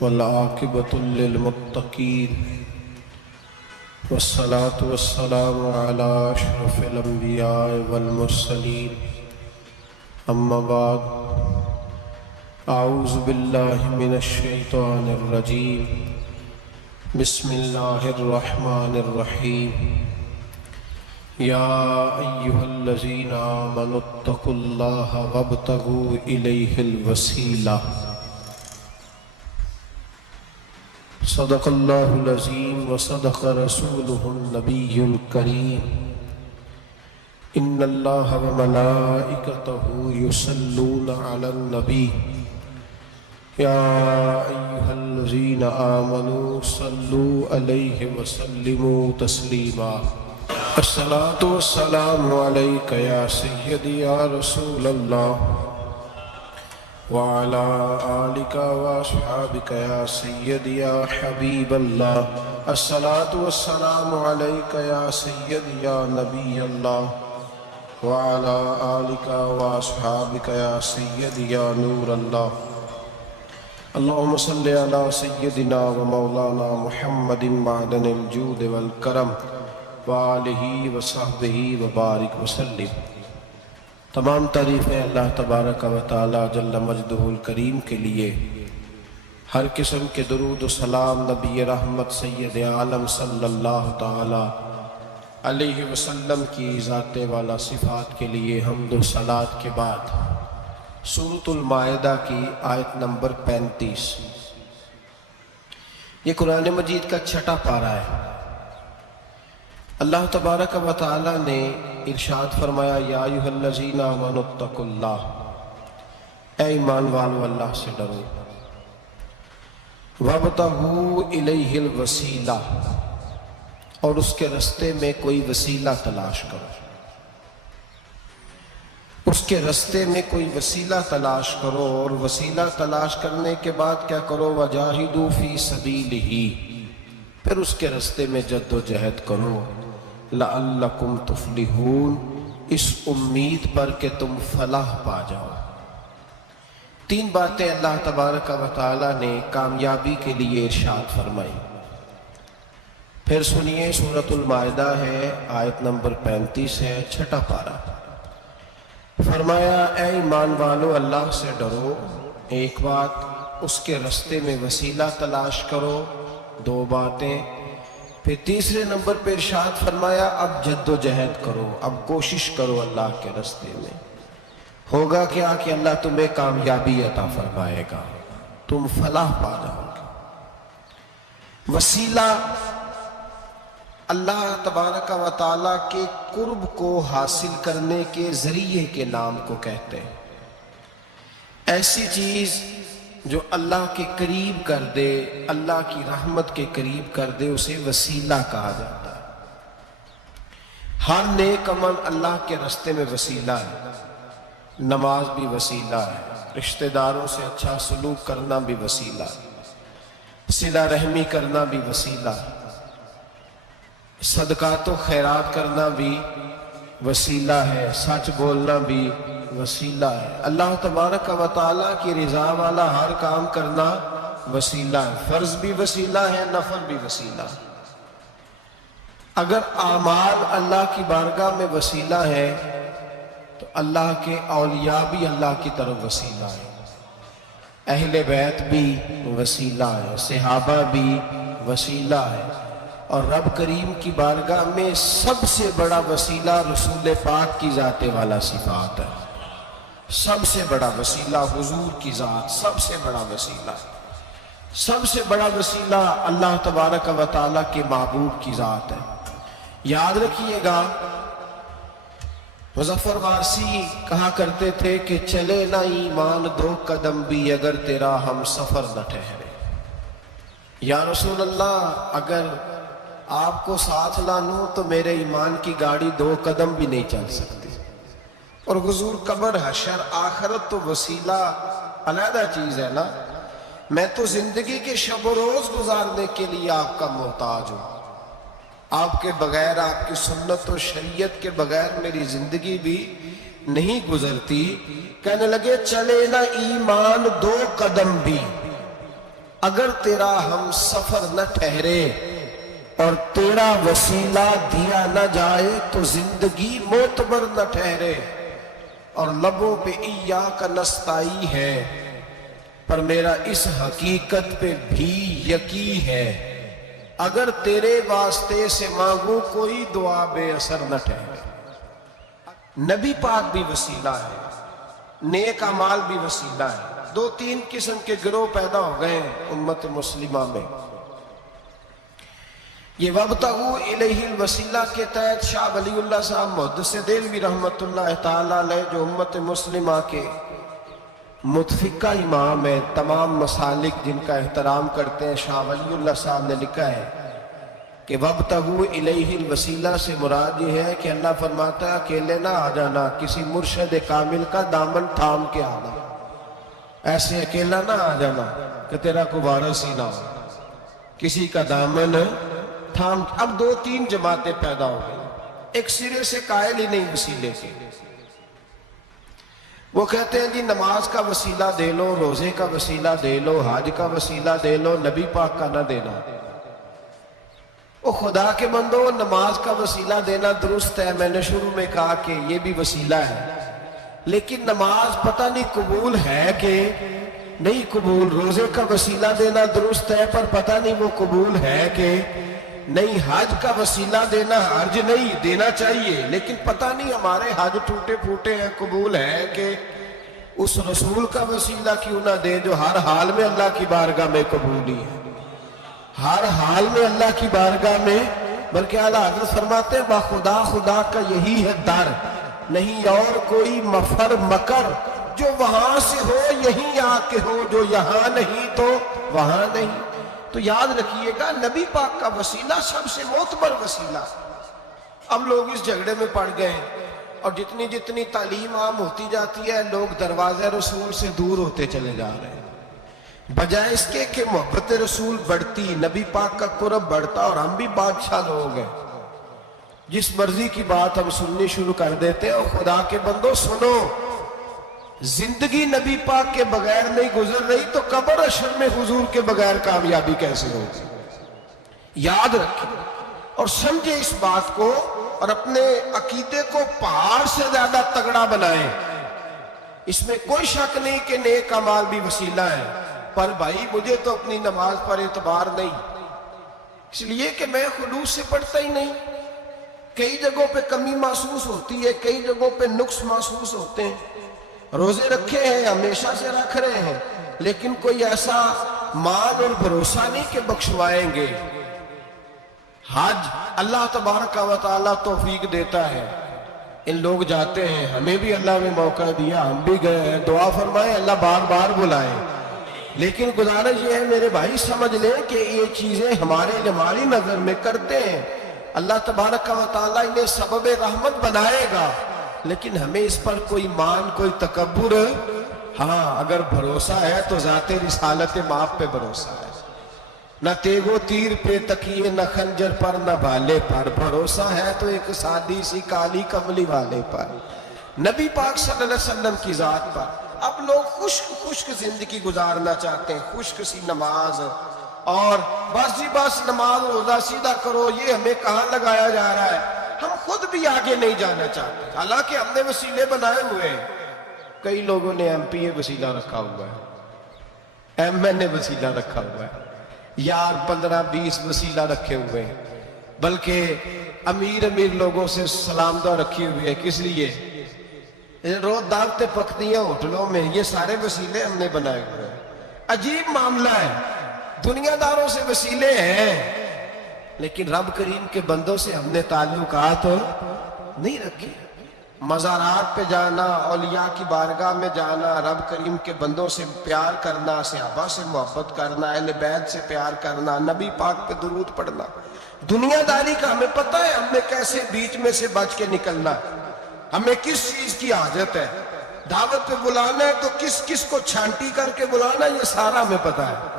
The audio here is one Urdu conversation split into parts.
والعاقبة للمتقين والصلاة والسلام على أشرف الأنبياء والمرسلين أما بعد أعوذ بالله من الشيطان الرجيم بسم الله الرحمن الرحيم يا أيها الذين آمنوا اتقوا الله وابتغوا إليه الوسيلة صدق الله العظيم وصدق رسوله النبي الكريم إن الله وملائكته يصلون على النبي يا أيها الذين آمنوا صلوا عليه وسلموا تسليما الصلاة والسلام عليك يا سيدي يا رسول الله وعلى آلك وأصحابك يا سيدي يا حبيب الله الصلاة والسلام عليك يا سيدي يا نبي الله وعلى آلك وأصحابك يا سيدي يا نور الله اللهم صل على سيدنا ومولانا محمد معدن الجود والكرم وآلہ وصحبہ وبارک وسلم۔ تمام تعریفیں اللہ تبارک و تعالی جل مجدہ الکریم کے لیے، ہر قسم کے درود و سلام نبی رحمت سید عالم صلی اللہ تعالی علیہ وسلم کی ذات والا صفات کے لیے حمد و صلات کے بعد سورۃ المائدہ کی آیت نمبر 35، یہ قرآن مجید کا چھٹا پارہ ہے۔ اللہ تبارک و تعالی نے ارشاد فرمایا یا ایھا الذین آمنوا اتقوا اللہ، اے ایمان والو اللہ سے ڈرو، وابتغوا الیہ الوسیلہ، اور اس کے رستے میں کوئی وسیلہ تلاش کرو، اس کے رستے میں کوئی وسیلہ تلاش کرو، اور وسیلہ تلاش کرنے کے بعد کیا کرو؟ وجاہدوا فی سبیلہ، پھر اس کے رستے میں جد و جہد کرو، لعلکم تفلحون، اس امید پر کہ تم فلاح پا جاؤ۔ تین باتیں اللہ تبارک و تعالی نے کامیابی کے لیے ارشاد فرمائی۔ پھر سنیے، سورۃ المائدہ ہے، آیت نمبر 35 ہے، چھٹا پارہ۔ فرمایا اے ایمان والو اللہ سے ڈرو، ایک بات، اس کے رستے میں وسیلہ تلاش کرو، دو باتیں، پھر تیسرے نمبر پہ ارشاد فرمایا اب جد و جہد کرو، اب کوشش کرو اللہ کے رستے میں۔ ہوگا کیا کہ اللہ تمہیں کامیابی عطا فرمائے گا، تم فلاح پا جاؤ گے۔ وسیلہ اللہ تبارک و تعالیٰ کے قرب کو حاصل کرنے کے ذریعے کے نام کو کہتے ہیں۔ ایسی چیز جو اللہ کے قریب کر دے، اللہ کی رحمت کے قریب کر دے، اسے وسیلہ کہا جاتا ہے۔ ہر نیک عمل اللہ کے رستے میں وسیلہ ہے۔ نماز بھی وسیلہ ہے، رشتہ داروں سے اچھا سلوک کرنا بھی وسیلہ ہے، صلہ رحمی کرنا بھی وسیلہ ہے، صدقات و خیرات کرنا بھی وسیلہ ہے، سچ بولنا بھی وسیلہ ہے، اللہ تبارک و تعالیٰ کی رضا والا ہر کام کرنا وسیلہ ہے، فرض بھی وسیلہ ہے، نفل بھی وسیلہ ہے۔ اگر اعمال اللہ کی بارگاہ میں وسیلہ ہے تو اللہ کے اولیاء بھی اللہ کی طرف وسیلہ ہے، اہل بیت بھی وسیلہ ہے، صحابہ بھی وسیلہ ہے، اور رب کریم کی بارگاہ میں سب سے بڑا وسیلہ رسول پاک کی ذات والا صفات ہے۔ سب سے بڑا وسیلہ حضور کی ذات، سب سے بڑا وسیلہ، سب سے بڑا وسیلہ اللہ تبارک و تعالیٰ کے محبوب کی ذات ہے۔ یاد رکھیے گا، مظفر وارسی کہا کرتے تھے کہ چلے نہ ایمان دو قدم بھی اگر تیرا ہم سفر نہ ٹھہرے۔ یا رسول اللہ، اگر آپ کو ساتھ نہ لوں تو میرے ایمان کی گاڑی 2 قدم بھی نہیں چل سکتی۔ اور حضور قبر، حشر، آخرت تو وسیلہ علیحدہ چیز ہے نا۔ میں تو زندگی کے شب و روز گزارنے کے لیے آپ کا محتاج ہوں، آپ کے بغیر، آپ کی سنت و شریعت کے بغیر میری زندگی بھی نہیں گزرتی۔ کہنے لگے چلے نہ ایمان 2 قدم بھی، اگر تیرا ہم سفر نہ ٹھہرے اور تیرا وسیلہ دیا نہ جائے تو زندگی معتبر نہ ٹھہرے. اور لبوں پہ ایاک نستعین ہے پر میرا اس حقیقت پہ بھی یقین ہے اگر تیرے واسطے سے مانگوں کوئی دعا بے اثر نہ ٹھہرے. نبی پاک بھی وسیلہ ہے، نیک اعمال بھی وسیلہ ہے. دو تین قسم کے گروہ پیدا ہو گئے ہیں امت مسلمہ میں. یہ وابتغوا الیہ الوسیلہ کے تحت شاہ ولی اللہ صاحب محدث دہلوی رحمۃ اللہ تعالی علیہ جو امت مسلمہ کے متفقہ امام ہے، تمام مسالک جن کا احترام کرتے ہیں، شاہ ولی اللہ صاحب نے لکھا ہے کہ وابتغوا الیہ الوسیلہ سے مراد یہ ہے کہ اللہ فرماتا ہے اکیلے نہ آ جانا، کسی مرشد کامل کا دامن تھام کے آنا. ایسے اکیلا نہ آ جانا کہ تیرا کوئی وارث ہی نہ ہو، کسی کا دامن تھام. اب دو تین جماعتیں پیدا ہو گئی. ایک سرے سے قائل ہی نہیں وسیلے کے، وہ کہتے ہیں جی نماز کا وسیلہ دے لو، روزے کا وسیلہ دے لو، حج کا وسیلہ دے لو، نبی پاک کا نہ دینا. وہ خدا کے بندو، نماز کا وسیلہ دینا درست ہے، میں نے شروع میں کہا کہ یہ بھی وسیلہ ہے، لیکن نماز پتہ نہیں قبول ہے کہ نہیں قبول. روزے کا وسیلہ دینا درست ہے پر پتہ نہیں وہ قبول ہے کہ نہیں. حج کا وسیلہ دینا حرج نہیں، دینا چاہیے، لیکن پتہ نہیں ہمارے حج ٹوٹے پھوٹے ہیں، قبول ہے کہ اس رسول کا وسیلہ کیوں نہ دے جو ہر حال میں اللہ کی بارگاہ میں قبولی ہے، ہر حال میں اللہ کی بارگاہ میں. بلکہ اعلیٰ حضرت فرماتے ہیں باخدا خدا کا یہی ہے در، نہیں اور کوئی مفر مکر، جو وہاں سے ہو یہیں آ کے ہو، جو یہاں نہیں تو وہاں نہیں. تو یاد رکھیے گا نبی پاک کا وسیلہ سب سے معتبر وسیلہ. اب لوگ اس جھگڑے میں پڑ گئے ہیں اور جتنی جتنی تعلیم عام ہوتی جاتی ہے لوگ دروازہ رسول سے دور ہوتے چلے جا رہے ہیں، بجائے اس کے کہ محبت رسول بڑھتی، نبی پاک کا قرب بڑھتا. اور ہم بھی بادشاہ لوگ ہیں، جس مرضی کی بات ہم سننی شروع کر دیتے ہیں. اور خدا کے بندو سنو، زندگی نبی پاک کے بغیر نہیں گزر رہی تو قبر حشر میں حضور کے بغیر کامیابی کیسے ہوگی؟ یاد رکھیں اور سمجھے اس بات کو، اور اپنے عقیدے کو پہاڑ سے زیادہ تگڑا بنائیں. اس میں کوئی شک نہیں کہ نیک اعمال بھی وسیلہ ہے، پر بھائی مجھے تو اپنی نماز پر اعتبار نہیں، اس لیے کہ میں خلوص سے پڑھتا ہی نہیں. کئی جگہوں پہ کمی محسوس ہوتی ہے، کئی جگہوں پہ نقص محسوس ہوتے ہیں. روزے رکھے ہیں، ہمیشہ سے رکھ رہے ہیں، لیکن کوئی ایسا مان اور بھروسہ نہیں کہ بخشوائیں گے. حج اللہ تبارک و تعالیٰ توفیق دیتا ہے، ان لوگ جاتے ہیں، ہمیں بھی اللہ نے موقع دیا، ہم بھی گئے ہیں. دعا فرمائیں اللہ بار بار بلائیں. لیکن گزارش یہ ہے میرے بھائی سمجھ لیں کہ یہ چیزیں ہماری نظر میں کرتے ہیں، اللہ تبارک و تعالیٰ انہیں سبب رحمت بنائے گا، لیکن ہمیں اس پر کوئی مان، کوئی تکبر. ہاں اگر بھروسہ ہے تو ذات رسالت ماپ پہ بھروسہ ہے، نہ تیغ و تیر پہ تکیے، نہ خنجر پر، نہ بھالے پر. بھروسہ ہے تو ایک سادی سی کالی کملی والے پر، نبی پاک صلی اللہ علیہ وسلم کی ذات پر. اب لوگ خشک زندگی گزارنا چاہتے ہیں، خشک سی نماز، اور بس نماز روزہ سیدھا کرو، یہ ہمیں کہاں لگایا جا رہا ہے. ہم خود بھی آگے نہیں جانا چاہتے، حالانکہ ہم نے وسیلے بنائے ہوئے ہیں. کئی لوگوں نے ایم پی اے وسیلہ رکھا ہوا ہے، ایم این اے وسیلہ رکھا ہوا ہے، یار 15-20 وسیلہ رکھے ہوئے ہیں، بلکہ امیر لوگوں سے سلام دعا رکھی ہوئی ہے. کس لیے؟ روز دعوتیں پکتی ہیں ہوٹلوں میں، یہ سارے وسیلے ہم نے بنائے ہوئے ہیں. عجیب معاملہ ہے، دنیا داروں سے وسیلے ہیں لیکن رب کریم کے بندوں سے ہم نے تعلقات نہیں رکھے. مزارات پہ جانا، اولیاء کی بارگاہ میں جانا، رب کریم کے بندوں سے پیار کرنا، صحابہ سے محبت کرنا، اہل بیت سے پیار کرنا، نبی پاک پہ درود پڑھنا. دنیا داری کا ہمیں پتہ ہے ہم نے کیسے بیچ میں سے بچ کے نکلنا ہے، ہمیں کس چیز کی حاجت ہے. دعوت پہ بلانا ہے تو کس کو چھانٹی کر کے بلانا، یہ سارا ہمیں پتہ ہے.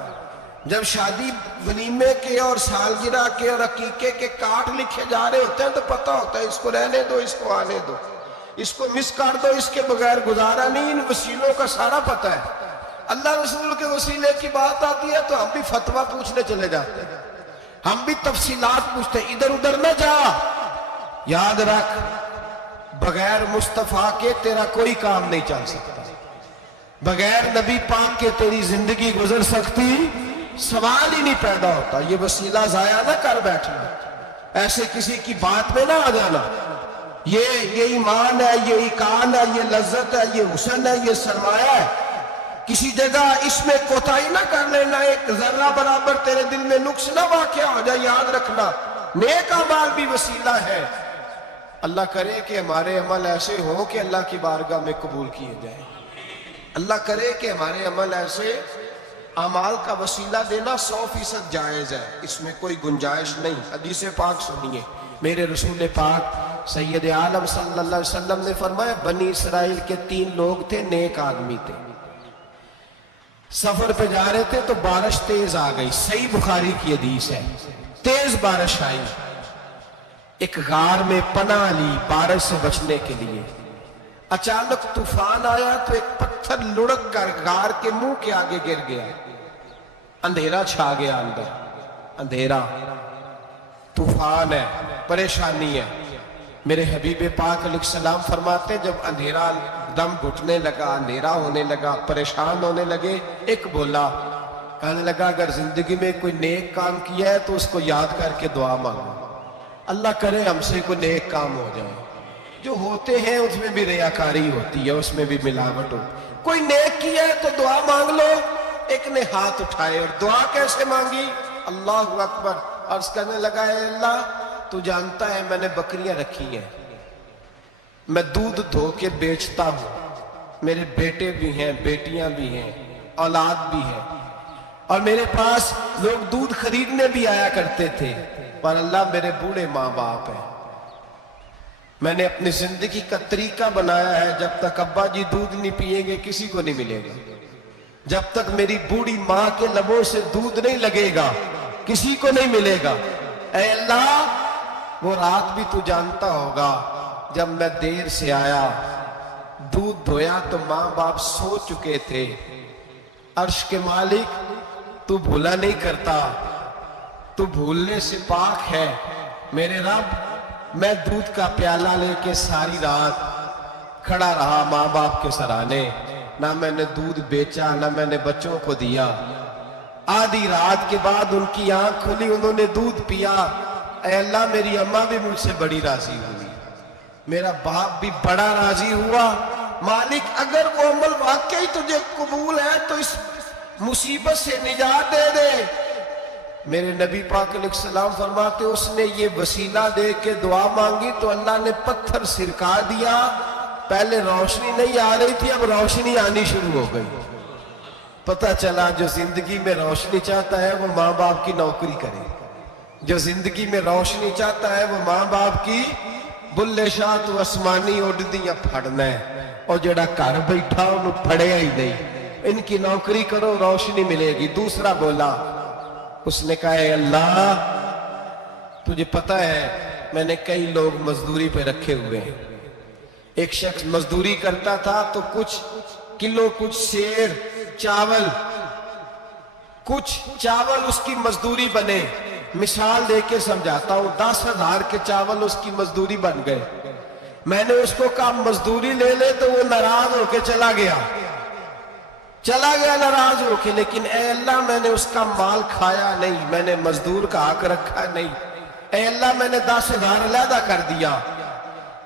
جب شادی ولیمے کے اور سالگرہ کے اور عقیقے کے کارڈ لکھے جا رہے ہوتے ہیں تو پتہ ہوتا ہے اس کو رہنے دو، اس کو آنے دو، اس کو مس کر دو، اس کے بغیر گزارا نہیں. ان وسیلوں کا سارا پتہ ہے. اللہ رسول کے وسیلے کی بات آتی ہے تو ہم بھی فتویٰ پوچھنے چلے جاتے ہیں، ہم بھی تفصیلات پوچھتے ہیں، ادھر ادھر نہ جا۔ یاد رکھ بغیر مصطفیٰ کے تیرا کوئی کام نہیں چل سکتا، بغیر نبی پاک کے تیری زندگی گزر سکتی سوال ہی نہیں پیدا ہوتا۔ یہ وسیلہ ضائع نہ کر بیٹھنا، ایسے کسی کی بات میں نہ آ جانا۔ یہ ایمان ہے، یہ ایقان ہے، یہ لذت ہے، یہ حسن ہے، یہ سرمایہ ہے، کسی جگہ اس میں کوتاہی نہ کر لینا، ایک ذرہ برابر تیرے دل میں نقص نہ واقع ہو جائے۔ یاد رکھنا نیک اعمال بھی وسیلہ ہے۔ اللہ کرے کہ ہمارے عمل ایسے ہوں کہ اللہ کی بارگاہ میں قبول کیے جائیں، اللہ کرے کہ ہمارے عمل ایسے اعمال کا وسیلہ دینا 100% جائز ہے، اس میں کوئی گنجائش نہیں۔ حدیث پاک سنیے، میرے رسول پاک سید عالم صلی اللہ علیہ وسلم نے فرمایا بنی اسرائیل کے 3 لوگ تھے، نیک آدمی تھے، سفر پہ جا رہے تھے تو بارش تیز آ گئی، صحیح بخاری کی حدیث ہے، تیز بارش آئی، ایک غار میں پناہ لی بارش سے بچنے کے لیے۔ اچانک طوفان آیا تو ایک پتھر لڑک کر غار کے منہ کے آگے گر گیا، اندھیرا چھا گیا، اندر اندھیرا، طوفان ہے، پریشانی ہے۔ میرے حبیب پاک علیہ السلام فرماتے جب اندھیرا دم گھٹنے لگا، اندھیرا ہونے لگا، پریشان ہونے لگے، ایک بولا، کہنے لگا اگر زندگی میں کوئی نیک کام کیا ہے تو اس کو یاد کر کے دعا مانگو، اللہ کرے ہم سے کوئی نیک کام ہو جائے۔ جو ہوتے ہیں اس میں بھی ریاکاری ہوتی ہے، اس میں بھی ملاوٹ ہوتی ہے، کوئی نیک کیا ہے تو دعا مانگ لو۔ ایک نے ہاتھ اٹھائے اور دعا کیسے مانگی؟ اللہ اکبر، عرض کرنے لگا اے اللہ تو جانتا ہے میں نے بکریاں رکھی ہیں، میں دودھ دھو کے بیچتا ہوں، میرے بیٹے بھی ہیں، بیٹیاں بھی ہیں، اولاد بھی ہے، اور میرے پاس لوگ دودھ خریدنے بھی آیا کرتے تھے، پر اللہ میرے بوڑھے ماں باپ ہیں، میں نے اپنی زندگی کا طریقہ بنایا ہے جب تک ابا جی دودھ نہیں پیئیں گے کسی کو نہیں ملے گا، جب تک میری بوڑھی ماں کے لبوں سے دودھ نہیں لگے گا کسی کو نہیں ملے گا۔ اے اللہ وہ رات بھی تو جانتا ہوگا جب میں دیر سے آیا، دودھ دھویا تو ماں باپ سو چکے تھے، عرش کے مالک تو بھولا نہیں کرتا، تو بھولنے سے پاک ہے، میرے رب میں دودھ کا پیالہ لے کے ساری رات کھڑا رہا ماں باپ کے سرانے، نہ میں نے دودھ بیچا نہ میں نے بچوں کو دیا، آدھی رات کے بعد ان کی آنکھ کھلی، انہوں نے دودھ پیا، اے اللہ میری اماں بھی مجھ سے بڑی راضی ہوئی، میرا باپ بھی بڑا راضی ہوا، مالک اگر وہ عمل واقعی تجھے قبول ہے تو اس مصیبت سے نجات دے دے۔ میرے نبی پاک علیہ السلام فرماتے اس نے یہ وسیلہ دے کے دعا مانگی تو اللہ نے پتھر سرکا دیا، پہلے روشنی نہیں آ رہی تھی اب روشنی آنی شروع ہو گئی، پتہ چلا جو زندگی میں روشنی چاہتا ہے وہ ماں باپ کی نوکری کرے، جو زندگی میں روشنی چاہتا ہے وہ ماں باپ کی بلے شاہ تو اسمانی اڈدیاں پھڑنا ہے، اور جڑا گھر بیٹھا انہوں پھڑیا ہی نہیں، ان کی نوکری کرو روشنی ملے گی۔ دوسرا بولا، اس نے کہا اے اللہ تجھے پتہ ہے میں نے کئی لوگ مزدوری پہ رکھے ہوئے ہیں، ایک شخص مزدوری کرتا تھا تو کچھ کلو کچھ سیر چاول اس کی مزدوری بنے، مثال دے کے سمجھاتا ہوں، 10,000 کے چاول اس کی مزدوری بن گئے، میں نے اس کو کہا مزدوری لے لے تو وہ ناراض ہو کے چلا گیا ناراض ہو کے، لیکن اے اللہ میں نے اس کا مال کھایا نہیں، میں نے مزدور کا حق رکھا نہیں، اے اللہ میں نے 10,000 علیحدہ کر دیا،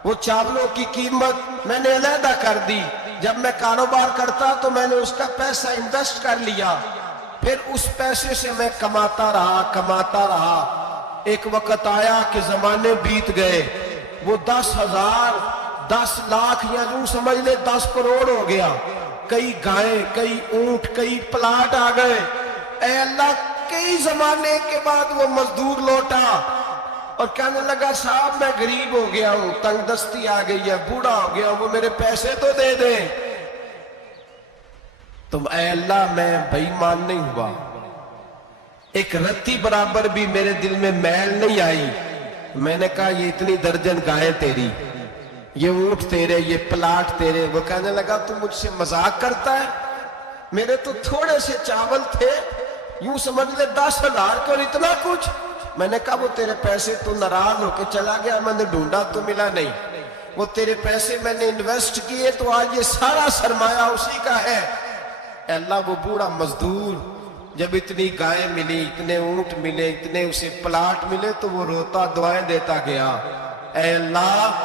وہ چاولوں کی قیمت میں نے علیحدہ کر دی، جب میں کاروبار کرتا تو میں نے اس کا پیسہ انویسٹ کر لیا، پھر اس پیسے سے میں کماتا رہا، ایک وقت آیا کہ زمانے بیت گئے، وہ 10,000 10 لاکھ یا یوں سمجھ لے 10 کروڑ ہو گیا، کئی گائیں کئی اونٹ کئی پلاٹ آ گئے، اے اللہ کئی زمانے کے بعد وہ مزدور لوٹا اور کہنے لگا صاحب میں غریب ہو گیا ہوں، تنگ دستی آ گئی ہے، بوڑھا ہو گیا ہوں، وہ میرے پیسے تو دے دیں، تم اے اللہ میں بے ایمان نہیں ہوا، ایک رتی برابر بھی میرے دل میں میل نہیں آئی، میں نے کہا یہ اتنی درجن گائیں تیری، یہ اونٹ تیرے، یہ پلاٹ تیرے، وہ کہنے لگا تو مجھ سے مذاق کرتا ہے، میرے تو تھوڑے سے چاول تھے، یوں سمجھ لے 10,000 کے، اور اتنا کچھ. میں نے کہا وہ تیرے پیسے تو ناراض ہو کے چلا گیا، میں نے ڈھونڈا تو ملا نہیں. وہ تیرے پیسے میں نے انویسٹ کیے تو آج یہ سارا سرمایہ اسی کا ہے. اے اللہ وہ بوڑھا مزدور جب اتنی گائے ملی، اتنے اونٹ ملے، اتنے اسے پلاٹ ملے تو وہ روتا دعائیں دیتا گیا. اے اللہ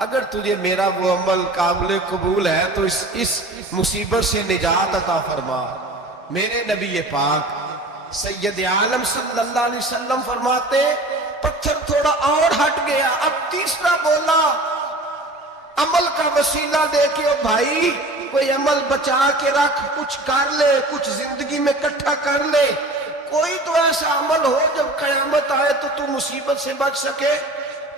اگر تجھے میرا وہ عمل قابل قبول ہے تو اس مصیبت سے نجات عطا فرما. میرے نبی پاک سید عالم صلی اللہ علیہ وسلم فرماتے پتھر تھوڑا اور ہٹ گیا. اب تیسرا بولا عمل کا وسیلہ دے کے، او بھائی کوئی عمل بچا کے رکھ، کچھ کر لے، کچھ زندگی میں اکٹھا کر لے. کوئی تو ایسا عمل ہو جب قیامت آئے تو تو مصیبت سے بچ سکے،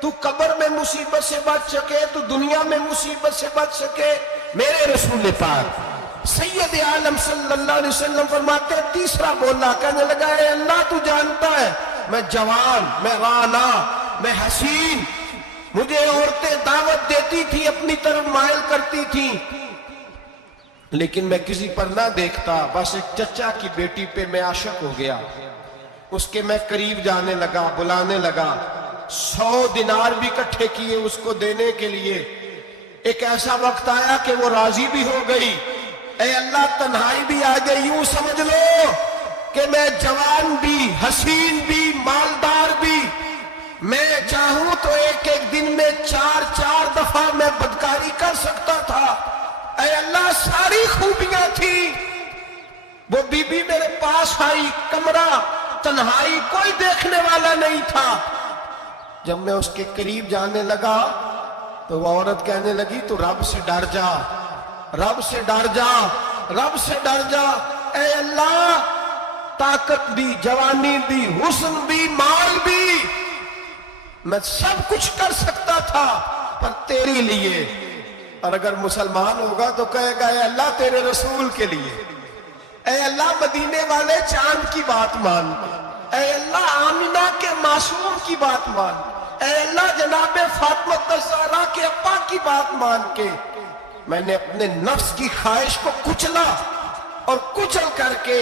تو قبر میں مصیبت سے بچ سکے، تو دنیا میں مصیبت سے بچ سکے. میرے رسول پاک سید عالم صلی اللہ علیہ وسلم فرماتے ہیں تیسرا بولا، کہنے لگا اے اللہ تو جانتا ہے میں جوان، میں رانا، میں حسین، مجھے عورتیں دعوت دیتی تھی، اپنی طرف مائل کرتی تھی، لیکن میں کسی پر نہ دیکھتا. بس ایک چچا کی بیٹی پہ میں عاشق ہو گیا، اس کے میں قریب جانے لگا، بلانے لگا. 100 دینار بھی اکٹھے کیے اس کو دینے کے لیے. ایک ایسا وقت آیا کہ وہ راضی بھی ہو گئی. اے اللہ تنہائی بھی آ گئی. یوں سمجھ لو کہ میں جوان بھی، حسین بھی، مالدار بھی، میں چاہوں تو ایک ایک دن میں 4 دفعہ میں بدکاری کر سکتا تھا. اے اللہ ساری خوبیاں تھی. وہ بی بی میرے پاس آئی، کمرہ، تنہائی، کوئی دیکھنے والا نہیں تھا. جب میں اس کے قریب جانے لگا تو وہ عورت کہنے لگی تو رب سے ڈر جا، رب سے ڈر جا، رب سے ڈر جا. اے اللہ طاقت بھی، جوانی بھی، حسن بھی، مال بھی، میں سب کچھ کر سکتا تھا پر تیرے لیے. اور اگر مسلمان ہوگا تو کہے گا اے اللہ تیرے رسول کے لیے. اے اللہ مدینے والے چاند کی بات مان، اے اللہ آمینہ کے معصوم کی بات مان، اے اللہ جناب فاطمہ الزہرا کے ابا کی بات مان کے میں نے اپنے نفس کی خواہش کو کچلا اور کچل کر کے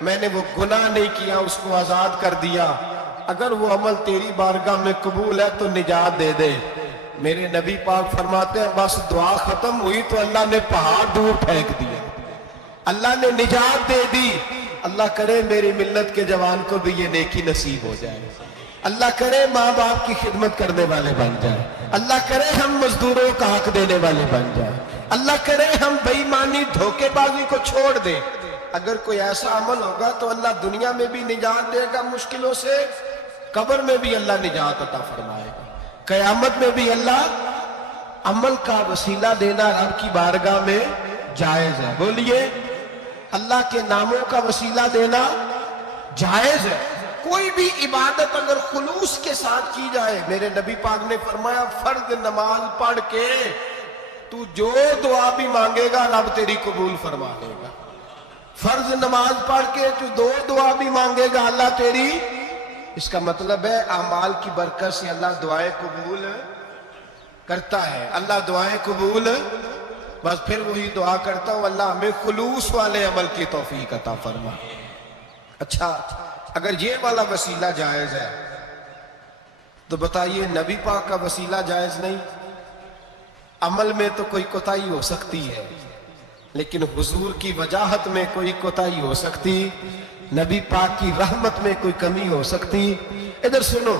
میں نے وہ گناہ نہیں کیا، اس کو آزاد کر دیا. اگر وہ عمل تیری بارگاہ میں قبول ہے تو نجات دے دے. میرے نبی پاک فرماتے ہیں بس دعا ختم ہوئی تو اللہ نے پہاڑ دور پھینک دیا، اللہ نے نجات دے دی. اللہ کرے میری ملت کے جوان کو بھی یہ نیکی نصیب ہو جائے. اللہ کرے ماں باپ کی خدمت کرنے والے بن جائیں. اللہ کرے ہم مزدوروں کا حق دینے والے بن جائیں. اللہ کرے ہم بے ایمانی، دھوکے بازی کو چھوڑ دیں. اگر کوئی ایسا عمل ہوگا تو اللہ دنیا میں بھی نجات دے گا مشکلوں سے، قبر میں بھی اللہ نجات عطا فرمائے گا، قیامت میں بھی اللہ عمل کا وسیلہ دینا رب کی بارگاہ میں جائز ہے. بولیے اللہ کے ناموں کا وسیلہ دینا جائز ہے. کوئی بھی عبادت اگر خلوص کے ساتھ کی جائے، میرے نبی پاک نے فرمایا فرض نماز پڑھ کے تو جو دعا بھی مانگے گا رب تیری قبول فرما لے گا. فرض نماز پڑھ کے تو دو دعا بھی مانگے گا اللہ تیری. اس کا مطلب ہے اعمال کی برکت سے اللہ دعائیں قبول کرتا ہے. اللہ دعائیں قبول، بس پھر وہی دعا کرتا ہوں اللہ ہمیں خلوص والے عمل کی توفیق عطا فرما. اچھا اگر یہ والا وسیلہ جائز ہے تو بتائیے نبی پاک کا وسیلہ جائز نہیں؟ عمل میں تو کوئی کوتاہی ہو سکتی ہے لیکن حضور کی وجاہت میں کوئی کوتاہی ہو سکتی، نبی پاک کی رحمت میں کوئی کمی ہو سکتی. ادھر سنو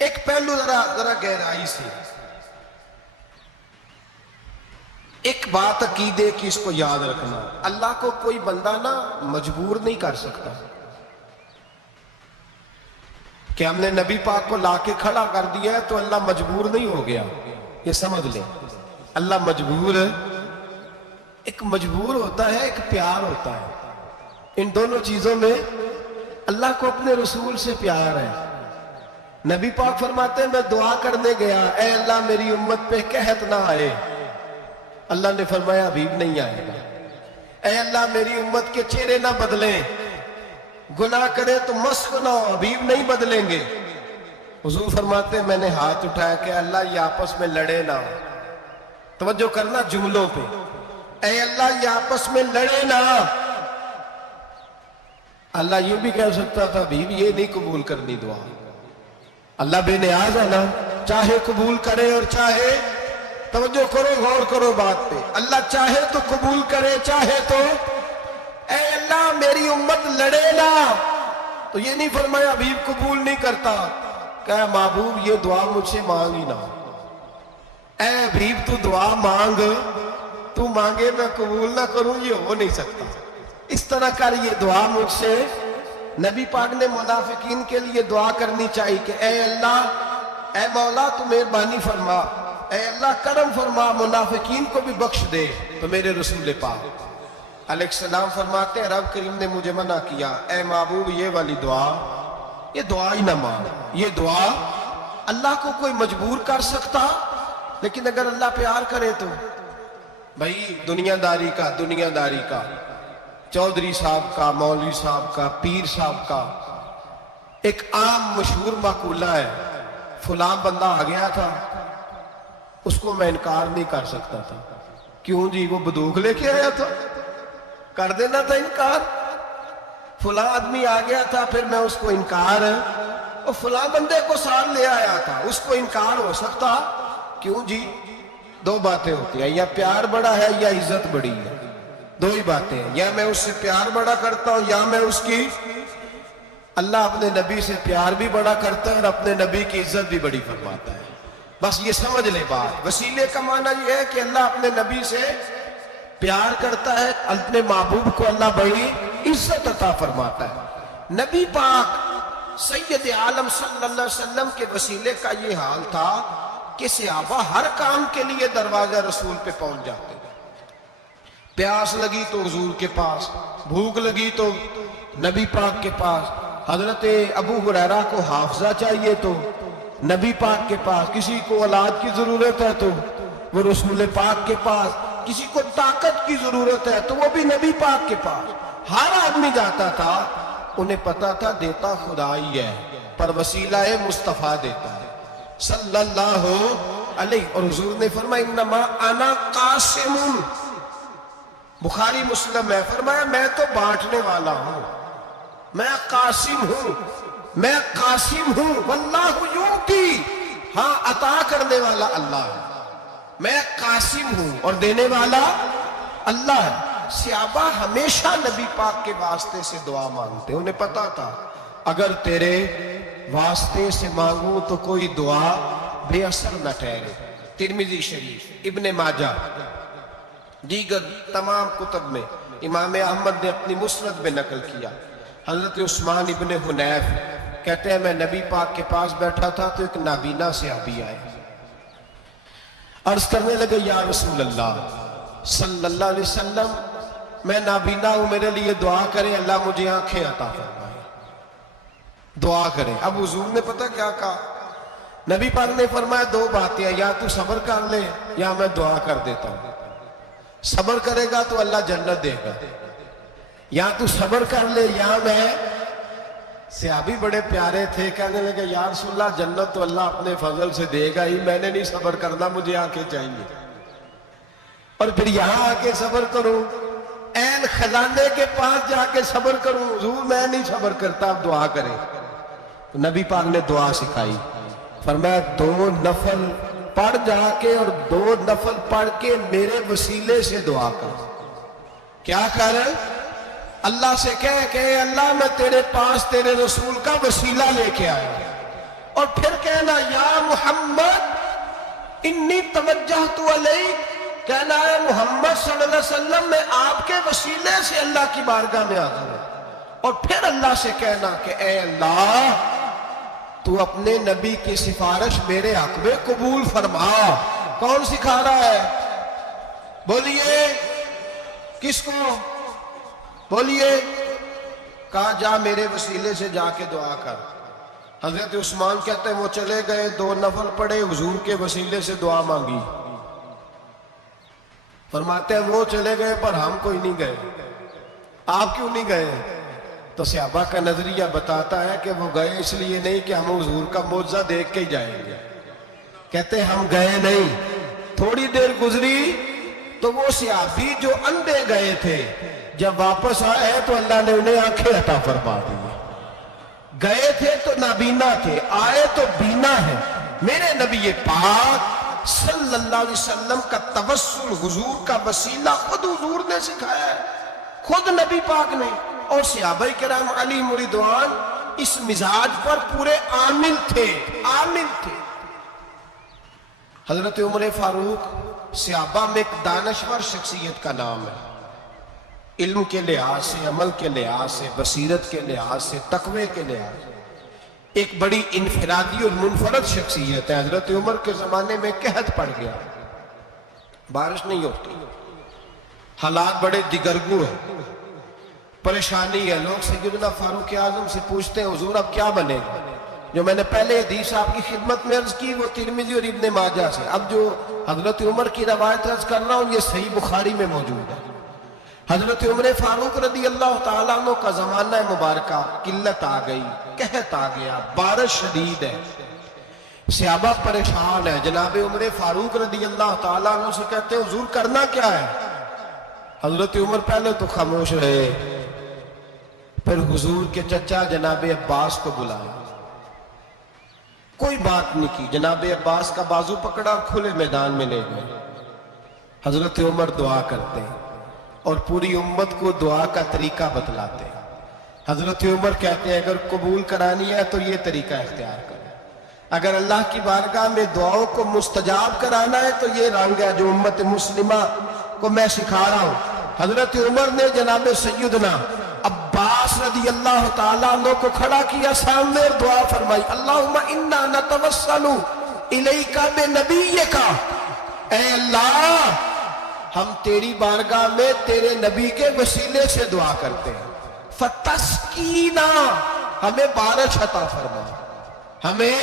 ایک پہلو ذرا گہرائی سے، ایک بات عقیدے کی اس کو یاد رکھنا، اللہ کو کوئی بندہ نا مجبور نہیں کر سکتا کہ ہم نے نبی پاک کو لا کے کھڑا کر دیا ہے تو اللہ مجبور نہیں ہو گیا. یہ سمجھ لیں اللہ مجبور ہے. ایک مجبور ہوتا ہے، ایک پیار ہوتا ہے. ان دونوں چیزوں میں اللہ کو اپنے رسول سے پیار ہے. نبی پاک فرماتے ہیں میں دعا کرنے گیا اے اللہ میری امت پہ قحط نہ آئے، اللہ نے فرمایا حبیب نہیں آئے گا. اے اللہ میری امت کے چہرے نہ بدلیں، گناہ کرے تو مسخ نہ ہو، حبیب نہیں بدلیں گے. حضور فرماتے ہیں میں نے ہاتھ اٹھایا کہ اللہ یہ آپس میں لڑے نہ ہو. توجہ کرنا جملوں پہ، اے اللہ یہ آپس میں لڑے نہ. اللہ یہ بھی کہہ سکتا تھا حبیب یہ نہیں قبول کرنی دعا. اللہ بے نیاز ہے نا، چاہے قبول کرے اور چاہے، توجہ کرو غور کرو بات پہ، اللہ چاہے تو قبول کرے چاہے تو. اے اللہ میری امت لڑے نا، تو یہ نہیں فرمایا حبیب قبول نہیں کرتا، کہا محبوب یہ دعا مجھ سے مانگ ہی نہ. اے حبیب تو دعا مانگ، تو مانگے میں قبول نہ کروں یہ ہو نہیں سکتا. اس طرح کر یہ دعا مجھ سے. نبی پاک نے منافقین کے لیے دعا کرنی چاہیے کہ اے اللہ، اے مولا تو مہربانی فرما، اے اللہ کرم فرما، منافقین کو بھی بخش دے. تو میرے رسول پاک علیہ السلام فرماتے ہیں رب کریم نے مجھے منع کیا، اے محبوب یہ والی دعا، یہ دعا ہی نہ مانگ. یہ دعا اللہ کو کوئی مجبور کر سکتا، لیکن اگر اللہ پیار کرے تو بھائی دنیا داری کا چودھری صاحب کا، مولوی صاحب کا، پیر صاحب کا ایک عام مشہور مقولہ ہے، فلاں بندہ آ گیا تھا اس کو میں انکار نہیں کر سکتا تھا. کیوں جی؟ وہ بندوق لے کے آیا تھا، کر دینا تھا انکار. فلاں آدمی آ گیا تھا پھر میں اس کو انکار، اور فلاں بندے کو ساتھ لے آیا تھا اس کو انکار ہو سکتا. کیوں جی؟ دو باتیں ہوتی ہیں، یا پیار بڑا ہے یا عزت بڑی ہے. دو ہی باتیں ہیں، یا میں اس سے پیار بڑا کرتا ہوں یا میں اس کی. اللہ اپنے نبی سے پیار بھی بڑا کرتا ہے اور اپنے نبی کی عزت بھی بڑی فرماتا ہے. بس یہ سمجھ لے بات. وسیلے کا معنی یہ ہے کہ اللہ اپنے نبی سے پیار کرتا ہے، اپنے محبوب کو اللہ بڑی عزت عطا فرماتا ہے. نبی پاک سید عالم صلی اللہ علیہ وسلم کے وسیلے کا یہ حال تھا کہ صحابہ ہر کام کے لیے دروازہ رسول پہ پہنچ جاتے. پیاس لگی تو حضور کے پاس، بھوک لگی تو نبی پاک کے پاس. حضرت ابو ہریرہ کو حافظہ چاہیے تو نبی پاک کے پاس، کسی کو اولاد کی ضرورت ہے تو وہ رسول پاک کے پاس، کسی کو طاقت کی ضرورت ہے تو وہ بھی نبی پاک کے پاس. ہر آدمی جاتا تھا، انہیں پتا تھا دیتا خدا ہی ہے پر وسیلہ مصطفیٰ دیتا ہے صلی اللہ علیہ. اور حضور نے فرمایا انما انا قاسم، بخاری مسلم ہے، فرمایا میں تو بانٹنے والا ہوں، میں قاسم ہوں. واللہ یعطی، ہاں عطا کرنے والا اللہ ہے. میں قاسم ہوں اور دینے والا اللہ ہے. صحابہ ہمیشہ نبی پاک کے واسطے سے دعا مانگتے. انہیں پتا تھا اگر تیرے واسطے سے مانگوں تو کوئی دعا بے اثر نہ ٹھہرے. ترمذی شریف، ابن ماجہ، دیگر تمام کتب میں امام احمد نے اپنی مسند میں نقل کیا. حضرت عثمان ابن حنیف کہتے ہیں میں نبی پاک کے پاس بیٹھا تھا تو ایک نابینا صحابی آئے، عرض کرنے لگے یا رسول اللہ صلی اللہ علیہ وسلم میں نابینا ہوں، میرے لیے دعا کریں اللہ مجھے آنکھیں عطا فرمائے. دعا کریں. اب حضور نے پتہ کیا کہا؟ نبی پاک نے فرمایا دو باتیں ہیں، یا تو صبر کر لے یا میں دعا کر دیتا ہوں. صبر کرے گا تو اللہ جنت دے گا، یا تو صبر کر لے یا میں. صحابی بڑے پیارے تھے، کہنے لگے یا رسول اللہ جنت تو اللہ اپنے فضل سے دے گا ہی، میں نے نہیں صبر کرنا، مجھے آنکھیں چاہیے. اور پھر یہاں آ کے صبر کروں، این خزانے کے پاس جا کے صبر کروں؟ حضور میں نہیں صبر کرتا، اب دعا کریں. تو نبی پاک نے دعا سکھائی، فرمایا 2 نفل پڑھ جا کے اور 2 نفل پڑھ کے میرے وسیلے سے دعا کر. کیا کر؟ اللہ سے کہہ کہ اللہ میں تیرے پاس تیرے رسول کا وسیلہ لے کے آیا، اور پھر کہنا یا محمد انی توجہت الیک، کہنا ہے محمد صلی اللہ علیہ وسلم میں آپ کے وسیلے سے اللہ کی بارگاہ میں حاضر ہوں. اور پھر اللہ سے کہنا کہ اے اللہ تو اپنے نبی کی سفارش میرے حق میں قبول فرما. کون سکھا رہا ہے؟ بولیے کس کو؟ بولیے. کہا جا میرے وسیلے سے جا کے دعا کر. حضرت عثمان کہتے ہیں وہ چلے گئے، 2 نفل پڑھے، حضور کے وسیلے سے دعا مانگی. فرماتے ہیں وہ چلے گئے پر ہم کوئی نہیں گئے. آپ کیوں نہیں گئے؟ تو صحابہ کا نظریہ بتاتا ہے کہ وہ گئے اس لیے نہیں کہ ہم حضور کا معجزہ دیکھ کے ہی جائیں گے. کہتے ہیں ہم گئے نہیں، تھوڑی دیر گزری تو وہ صحابی جو اندھے گئے تھے جب واپس آئے تو اللہ نے انہیں آنکھیں عطا فرما دی. گئے تھے تو نابینا تھے، آئے تو بینا ہے. میرے نبی پاک صلی اللہ علیہ وسلم کا توسل حضور کا وسیلہ خود حضور نے سکھایا ہے، خود نبی پاک نے. اور صحابہ کرام علیہم رضوان اس مزاج پر پورے عامل تھے. حضرت عمر فاروق صحابہ میں ایک دانشور شخصیت کا نام ہے. علم کے لحاظ سے، عمل کے لحاظ سے، بصیرت کے لحاظ سے، تقوی کے لحاظ سے ایک بڑی انفرادی اور منفرد شخصیت ہے. حضرت عمر کے زمانے میں قحط پڑ گیا، بارش نہیں ہوتی، حالات بڑے دگرگوں ہیں، پریشانی ہے. لوگ سیدنا فاروق اعظم سے پوچھتے ہیں حضور اب کیا بنے گا؟ جو میں نے پہلے حدیث آپ کی خدمت میں عرض کی وہ ترمذی اور ابن ماجہ سے. اب جو حضرت عمر کی روایت عرض کر رہا ہوں یہ صحیح بخاری میں موجود ہے. حضرت عمر فاروق رضی اللہ تعالیٰ عنہ کا زمانہ مبارکہ، قلت آ گئی، قحط آ گیا، بارش شدید ہے، صحابہ پریشان ہے. جناب عمر فاروق رضی اللہ تعالیٰ عنہ سے کہتے ہیں حضور کرنا کیا ہے؟ حضرت عمر پہلے تو خاموش رہے، پھر حضور کے چچا جناب عباس کو بلایا، کوئی بات نہیں کی. جناب عباس کا بازو پکڑا، کھلے میدان میں لے گئے. حضرت عمر دعا کرتے ہیں اور پوری امت کو دعا کا طریقہ بتلاتے ہیں. حضرت عمر کہتے ہیں اگر قبول کرانی ہے تو یہ طریقہ اختیار کریں، اگر اللہ کی بارگاہ میں دعاؤں کو مستجاب کرانا ہے تو یہ رنگ ہے جو امت مسلمہ کو میں سکھا رہا ہوں. حضرت عمر نے جناب سیدنا عباس رضی اللہ تعالیٰ عنہ کو کھڑا کیا سامنے اور دعا فرمائی، اللہم انا نتوسل الیک بنبیک، اے اللہ ہم تیری بارگاہ میں تیرے نبی کے وسیلے سے دعا کرتے ہیں، فتسقینا، ہمیں بارش عطا فرما. ہمیں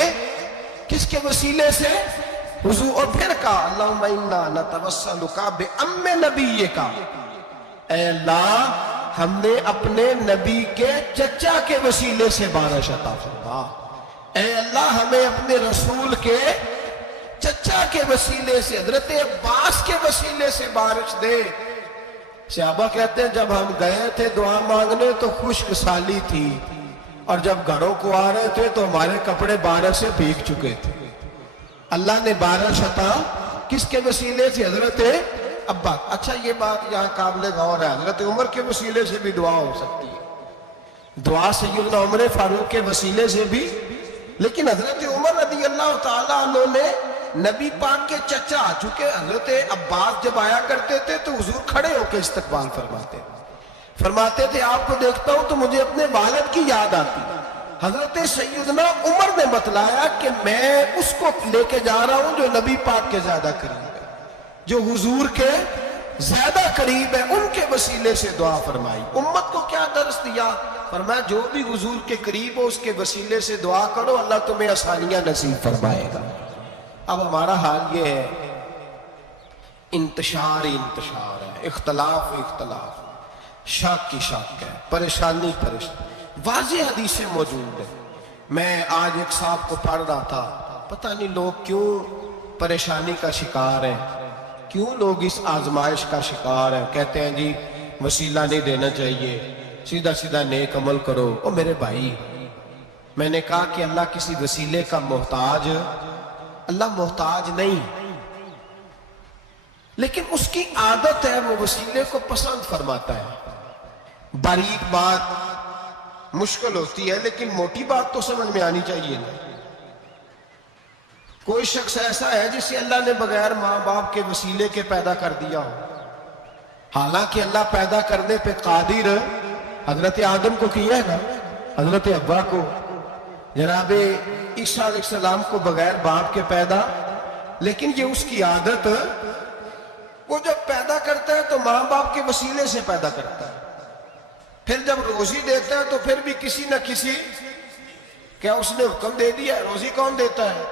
کس کے وسیلے سے؟ حضور. اور پھر کہا اللہم انا نتوسلک بام نبیک، اے اللہ ہم نے اپنے نبی کے چچا کے وسیلے سے بارش عطا فرما. اے اللہ ہمیں اپنے رسول کے چچا کے وسیلے سے، حضرت عباس کے وسیلے سے بارش دے. صحابہ کہتے ہیں جب ہم گئے تھے دعا مانگنے تو خشک سالی تھی، اور جب گھروں کو آ رہے تھے تو ہمارے کپڑے بارش سے بھیگ چکے تھے. اللہ نے بارش عطا کس کے وسیلے سے؟ حضرت عباس. اچھا یہ بات یہاں قابل غور ہے، حضرت عمر کے وسیلے سے بھی دعا ہو سکتی ہے، دعا سیدنا عمر فاروق کے وسیلے سے بھی. لیکن حضرت عمر رضی اللہ تعالیٰ عنہ نے نبی پاک کے چچا، چونکہ حضرت عباس جب آیا کرتے تھے تو حضور کھڑے ہو کے استقبال فرماتے تھے آپ کو دیکھتا ہوں تو مجھے اپنے والد کی یاد آتی. حضرت سیدنا عمر نے بتلایا کہ میں اس کو لے کے جا رہا ہوں جو نبی پاک کے زیادہ قریب ہے، جو حضور کے زیادہ قریب ہے، ان کے وسیلے سے دعا فرمائی. امت کو کیا درس دیا؟ فرمایا جو بھی حضور کے قریب ہو اس کے وسیلے سے دعا کرو، اللہ تمہیں آسانیاں نصیب فرمائے گا. اب ہمارا حال یہ ہے، انتشار ہی انتشار ہے، اختلاف شک کی شک ہے، پریشانی. واضح حدیثیں موجود ہیں. میں آج ایک صاحب کو پڑھ رہا تھا، پتہ نہیں لوگ کیوں پریشانی کا شکار ہیں، کیوں لوگ اس آزمائش کا شکار ہیں. کہتے ہیں جی وسیلہ نہیں دینا چاہیے، سیدھا سیدھا نیک عمل کرو. او میرے بھائی، میں نے کہا کہ اللہ کسی وسیلے کا محتاج، اللہ محتاج نہیں، لیکن اس کی عادت ہے وہ وسیلے کو پسند فرماتا ہے. باریک بات مشکل ہوتی ہے لیکن موٹی بات تو سمجھ میں آنی چاہیے نا. کوئی شخص ایسا ہے جسے اللہ نے بغیر ماں باپ کے وسیلے کے پیدا کر دیا ہو، حالانکہ اللہ پیدا کرنے پہ قادر. حضرت آدم کو کیا ہے نا، حضرت حوا کو، جناب عیسیٰ علیہ السلام کو بغیر باپ کے پیدا، لیکن یہ اس کی عادت، وہ جب پیدا کرتا ہے تو ماں باپ کے وسیلے سے پیدا کرتا ہے. پھر جب روزی دیتا ہے تو پھر بھی کسی نہ کسی، کیا اس نے حکم دے دیا؟ روزی کون دیتا ہے؟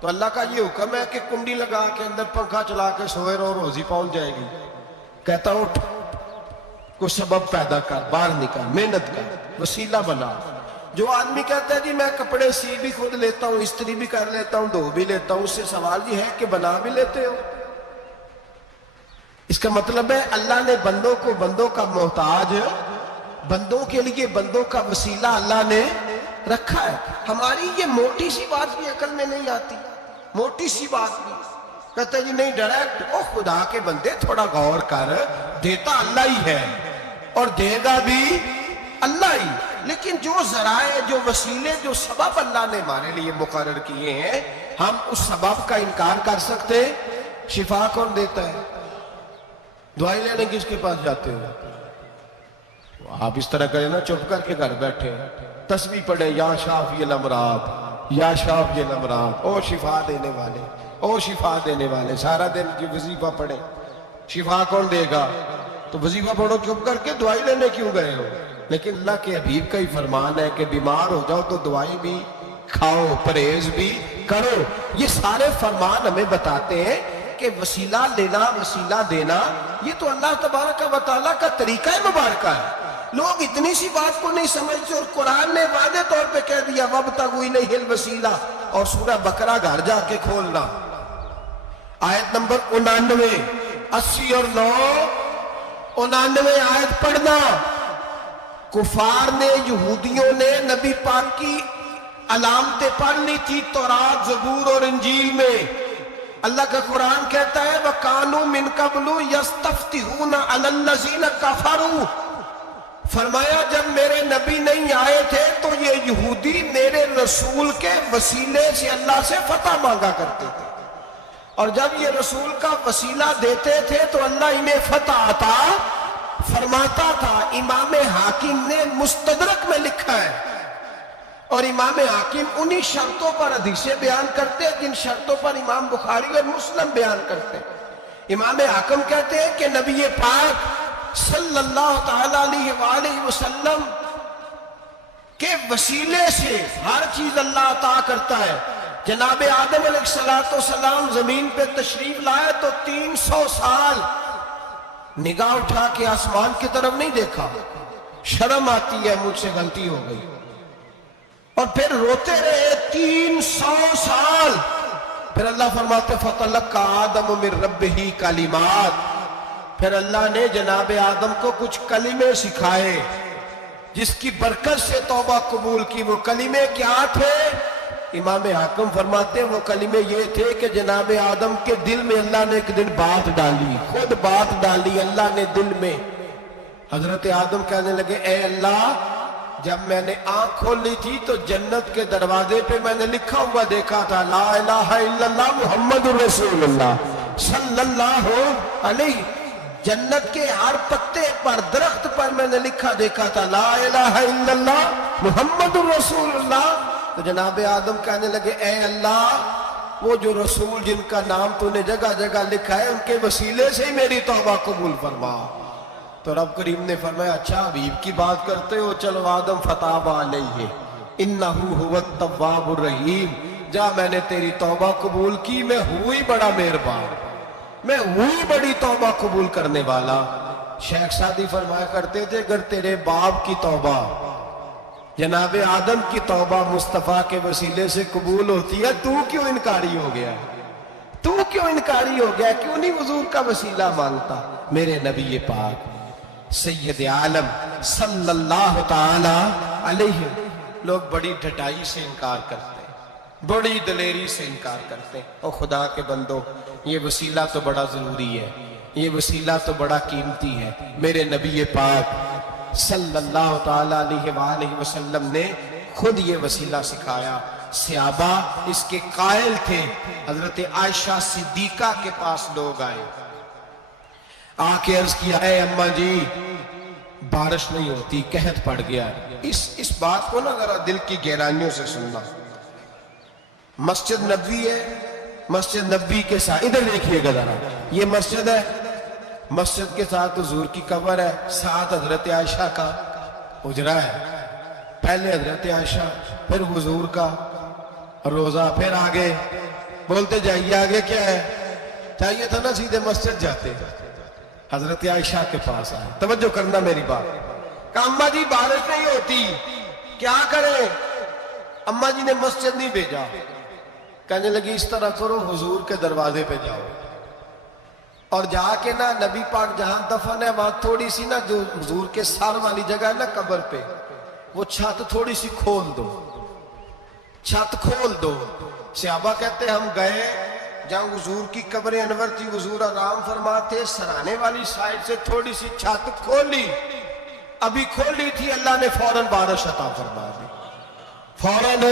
تو اللہ کا یہ حکم ہے کہ کنڈی لگا کے اندر پنکھا چلا کے سوئے رہو، روزی پہنچ جائے گی. کہتا اٹھ، کوئی سبب پیدا کر، باہر نکل، محنت کر، وسیلہ بنا. جو آدمی کہتا ہے جی میں کپڑے سی بھی خود لیتا ہوں، استری بھی کر لیتا ہوں، دھو بھی لیتا ہوں، اس سے سوال یہ ہے کہ بنا بھی لیتے ہو؟ اس کا مطلب ہے اللہ نے بندوں کو بندوں کا محتاج، بندوں کے لیے بندوں کا وسیلہ اللہ نے رکھا ہے۔ ہماری یہ موٹی سی بات بھی عقل میں نہیں آتی، موٹی سی بات بھی کہتا ہے جی نہیں ڈائریکٹ، او خدا کے بندے تھوڑا غور کر، دیتا اللہ ہی ہے اور دے گا بھی اللہ ہی، لیکن جو ذرائع، جو وسیلے، جو سبب اللہ نے ہمارے لیے مقرر کیے ہیں، ہم اس سبب کا انکار کر سکتے؟ شفا کون دیتا ہے؟ دعائی لینے کس کے پاس جاتے ہو؟ آپ اس طرح کریں نا، چپ کر کے گھر بیٹھے تسبیح پڑھیں، یا شافی الامراض، یا شافی الامراض، او شفا دینے والے، او شفا دینے والے، سارا دن کی وظیفہ پڑھیں، شفا کون دے گا؟ تو وظیفہ پڑھو چپ کر کے، دعائی لینے کیوں گئے ہو؟ لیکن اللہ کے حبیب کا ہی فرمان ہے کہ بیمار ہو جاؤ تو دعائی بھی کھاؤ، پرہیز بھی کرو۔ یہ سارے فرمان ہمیں بتاتے ہیں کہ وسیلہ لینا، وسیلہ دینا، یہ تو اللہ تبارک و تعالیٰ کا طریقہ مبارکہ ہے۔ لوگ اتنی سی بات کو نہیں سمجھتے، اور قرآن نے واضح طور پہ کہہ دیا وَابْتَغُوا إِلَيْهِ الْوَسِيلَةَ، اور سورہ بقرہ گھر جا کے کھولنا، آیت نمبر 99، 80 اور 99 آیت پڑھنا۔ کفار نے، یہودیوں نے نبی پاک کی علامتیں پڑھنی تھی تورات، زبور اور انجیل میں۔ اللہ کا قرآن کہتا ہے وَكَانُوا مِن قَبْلُ يَسْتَفْتِحُونَ عَلَى الَّذِينَ كَفَرُوا، فرمایا جب میرے نبی نہیں آئے تھے تو یہ یہودی میرے رسول کے وسیلے سے اللہ سے فتح مانگا کرتے تھے، اور جب یہ رسول کا وسیلہ دیتے تھے تو اللہ انہیں فتح عطا فرماتا تھا۔ امام حاکم نے مستدرک میں لکھا ہے، اور امام حاکم انہی شرطوں پر حدیثیں بیان کرتے ہیں جن شرطوں پر امام بخاری اور مسلم بیان کرتے ہیں۔ امام حاکم کہتے ہیں کہ نبی پاک صلی اللہ تعالیٰ علیہ وآلہ وسلم کے وسیلے سے ہر چیز اللہ عطا کرتا ہے۔ جناب آدم علیہ السلام زمین پہ تشریف لائے تو 300 سال نگاہ اٹھا کے آسمان کی طرف نہیں دیکھا، شرم آتی ہے مجھ سے غلطی ہو گئی، اور پھر روتے رہے 300 سال۔ پھر اللہ فرماتے فَتَلَقَّى آدَمُ مِن رَبِّهِ کلمات، پھر اللہ نے جناب آدم کو کچھ کلمے سکھائے جس کی برکت سے توبہ قبول کی۔ وہ کلمے کیا تھے؟ امام حاکم فرماتے ہیں وہ کلمے یہ تھے کہ جناب آدم کے دل میں اللہ نے ایک دن بات ڈالی، خود بات ڈالی اللہ نے دل میں۔ حضرت آدم کہنے لگے اے اللہ، جب میں نے آنکھ کھولی تھی تو جنت کے دروازے پہ میں نے لکھا ہوا دیکھا تھا لا الہ الا اللہ محمد الرسول اللہ صلی اللہ علیہ، جنت کے ہر پتے پر، درخت پر میں نے لکھا دیکھا تھا لا الہ الا اللہ محمد الرسول اللہ۔ تو جناب آدم کہنے لگے اے اللہ، وہ جو رسول جن کا نام تو نے جگہ جگہ لکھا ہے ان کے وسیلے سے ہی میری توبہ قبول فرما۔ تو رب کریم نے فرمایا اچھا حبیب کی بات کرتے ہو، چلو آدم فتاب علیہ انہ هو التواب الرحیم، جا میں نے تیری توبہ قبول کی، میں ہوئی بڑا مہربان، میں ہوئی بڑی توبہ قبول کرنے والا۔ شیخ سعدی فرمایا کرتے تھے اگر تیرے باپ کی توبہ، جناب آدم کی توبہ مصطفیٰ کے وسیلے سے قبول ہوتی ہے، تو کیوں انکاری ہو گیا؟ تو کیوں انکاری ہو گیا؟ کیوں نہیں حضور کا وسیلہ مانگتا؟ میرے نبی پاک سید عالم صلی اللہ تعالی علیہ، لوگ بڑی ڈھٹائی سے انکار کرتے ہیں، بڑی دلیری سے انکار کرتے ہیں۔ اور خدا کے بندو، یہ وسیلہ تو بڑا ضروری ہے، یہ وسیلہ تو بڑا قیمتی ہے۔ میرے نبی پاک صلی اللہ تعالیٰ علیہ وآلہ وسلم نے خود یہ وسیلہ سکھایا۔ صحابہ اس کے قائل تھے۔ حضرت عائشہ صدیقہ کے پاس لوگ آئے، آ کے عرض کیا اے اماں جی بارش نہیں ہوتی، قحط پڑ گیا۔ اس بات کو نا ذرا دل کی گہرائیوں سے سننا۔ مسجد نبوی ہے، مسجد نبوی کے ساتھ ادھر دیکھیے گا ذرا، یہ مسجد ہے، مسجد کے ساتھ حضور کی قبر ہے، ساتھ حضرت عائشہ کا حجرہ ہے، پہلے حضرت عائشہ پھر حضور کا روزہ، پھر آگے بولتے جائیے آگے کیا ہے؟ چاہیے تھا نا سیدھے مسجد جاتے، حضرت عائشہ کے پاس آئے۔ توجہ کرنا میری بات، کہ اماں جی بارش نہیں ہوتی کیا کریں؟ اماں جی نے مسجد نہیں بھیجا، کہنے لگی اس طرح کرو حضور کے دروازے پہ جاؤ، اور جا کے نا نبی پاک جہاں دفن ہے وہاں تھوڑی سی نا جو حضور کے سر والی جگہ ہے نا قبر پہ، وہ چھت تھوڑی سی کھول دو، چھت کھول دو۔ صحابہ کہتے ہم گئے جہاں حضور کی قبر انور تھی، حضور آرام فرماتے، سرانے والی سائڈ سے تھوڑی سی چھت کھولی، ابھی کھولی تھی اللہ نے فوراً بارش عطا فرما دی، فوراً۔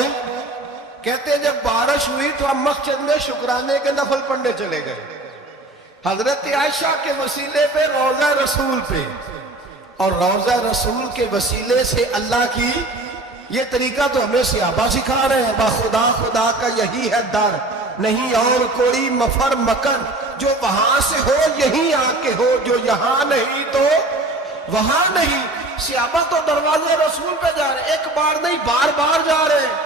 کہتے جب بارش ہوئی تو ہم مسجد میں شکرانے کے نفل پڑھنے چلے گئے، حضرت عائشہ کے وسیلے پہ روضہ رسول پہ، اور روضہ رسول کے وسیلے سے اللہ کی، یہ طریقہ تو ہمیں صحابہ سکھا رہے ہیں، با خدا خدا کا یہی ہے در، نہیں اور کوئی مفر مکن، جو وہاں سے ہو یہیں آ کے ہو، جو یہاں نہیں تو وہاں نہیں۔ صحابہ تو دروازے رسول پہ جا رہے ہیں، ایک بار نہیں بار بار جا رہے ہیں،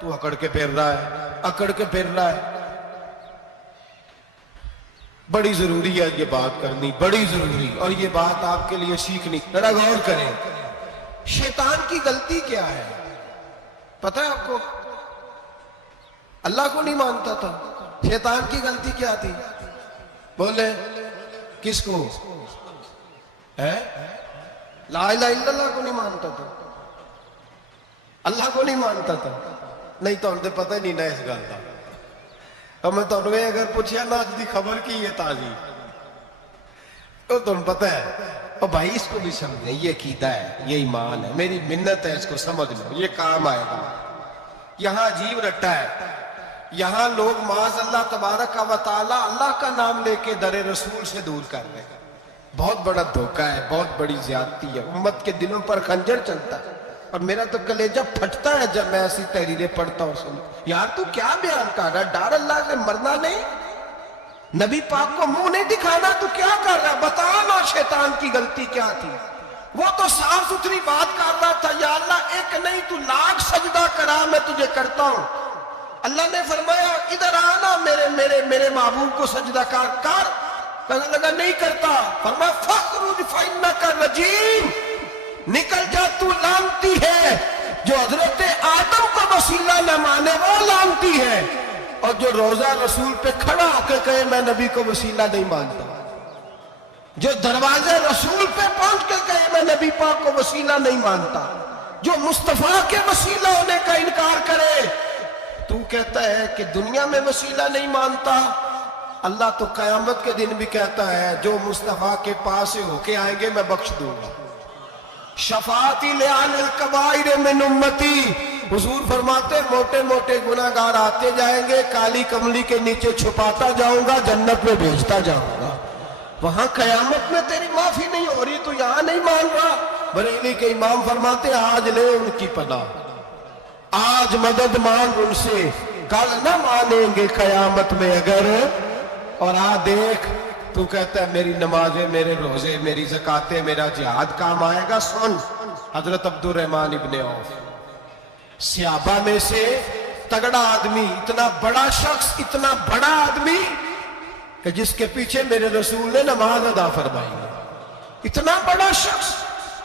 تو اکڑ کے پھر رہا ہے، اکڑ کے پھر رہا ہے۔ بڑی ضروری ہے یہ بات کرنی، بڑی ضروری، اور یہ بات آپ کے لیے سیکھنی، ذرا غور کریں۔ شیطان کی غلطی کیا ہے پتہ ہے آپ کو؟ اللہ کو نہیں مانتا تھا، شیطان کی غلطی کیا تھی؟ بولے کس کو؟ ہے لا الہ الا اللہ کو نہیں مانتا تھا، اللہ کو نہیں مانتا تھا، نہیں تو ہم تو پتہ ہی نہیں نہ اس گل کا۔ اور میں تو انہیں اگر پوچھیا نا اج دی خبر کی یہ تازی، تو تم پتہ ہے، اور بھائی اس کو بھی سمجھیں، یہ عقیدہ ہے، یہ ایمان ہے، میری منت ہے، اس کو سمجھ لو، یہ کام آئے گا۔ یہاں عجیب رٹا ہے، یہاں لوگ معاذ اللہ تبارک و تعالی اللہ کا نام لے کے در رسول سے دور کر رہے ہیں۔ بہت بڑا دھوکہ ہے، بہت بڑی زیادتی ہے، امت کے دلوں پر خنجر چلتا ہے، اور میرا تو کلیجہ پھٹتا ہے جب میں ایسی تحریریں پڑھتا ہوں۔ سن یار تو کیا بیان کر رہا ہے؟ ڈر اللہ سے مرنا نہیں، نبی پاک کو منہ نہیں دکھانا، تو کیا کر رہا ہے؟ بتا نا شیطان کی غلطی کیا تھی؟ وہ تو صاف ستھری بات کر رہا تھا، یا اللہ ایک نہیں تو لاکھ سجدہ کرا میں تجھے کرتا ہوں۔ اللہ نے فرمایا ادھر آنا، میرے محبوب کو سجدہ کر، کہنے لگا نہیں کرتا، فرمایا فَخْرُجْ فَإِنَّكَ رَجِيمٌ، نکل جا تو لانتی ہے۔ جو حضرت آدم کو وسیلہ نہ مانے وہ لانتی ہے، اور جو روضہ رسول پہ کھڑا ہو کے کہے میں نبی کو وسیلہ نہیں مانتا، جو دروازے رسول پہ پہنچ کے کہے میں نبی پاک کو وسیلہ نہیں مانتا، جو مصطفیٰ کے وسیلہ ہونے کا انکار کرے، تو کہتا ہے کہ دنیا میں وسیلہ نہیں مانتا، اللہ تو قیامت کے دن بھی کہتا ہے جو مصطفیٰ کے پاس سے ہو کے آئیں گے میں بخش دوں گا۔ شفاعتی لعن الکبائر من امتی، حضور فرماتے موٹے موٹے گناہگار آتے جائیں گے، کالی کملی کے نیچے چھپاتا جاؤں گا، جنت میں بھیجتا جاؤں گا۔ وہاں قیامت میں تیری معافی نہیں ہو رہی تو یہاں نہیں مان رہا۔ بریلی کے امام فرماتے آج لے ان کی پناہ، آج مدد مانگ ان سے، کل نہ مانیں گے قیامت میں اگر۔ اور دیکھ تو کہتا ہے میری نمازیں، میرے روزے، میری زکاتیں، میرا جہاد کام آئے گا۔ سن حضرت عبد الرحمن ابن عوف، صحابہ میں سے تگڑا آدمی، اتنا بڑا شخص، اتنا بڑا آدمی کہ جس کے پیچھے میرے رسول نے نماز ادا فرمائی ہے، اتنا بڑا شخص،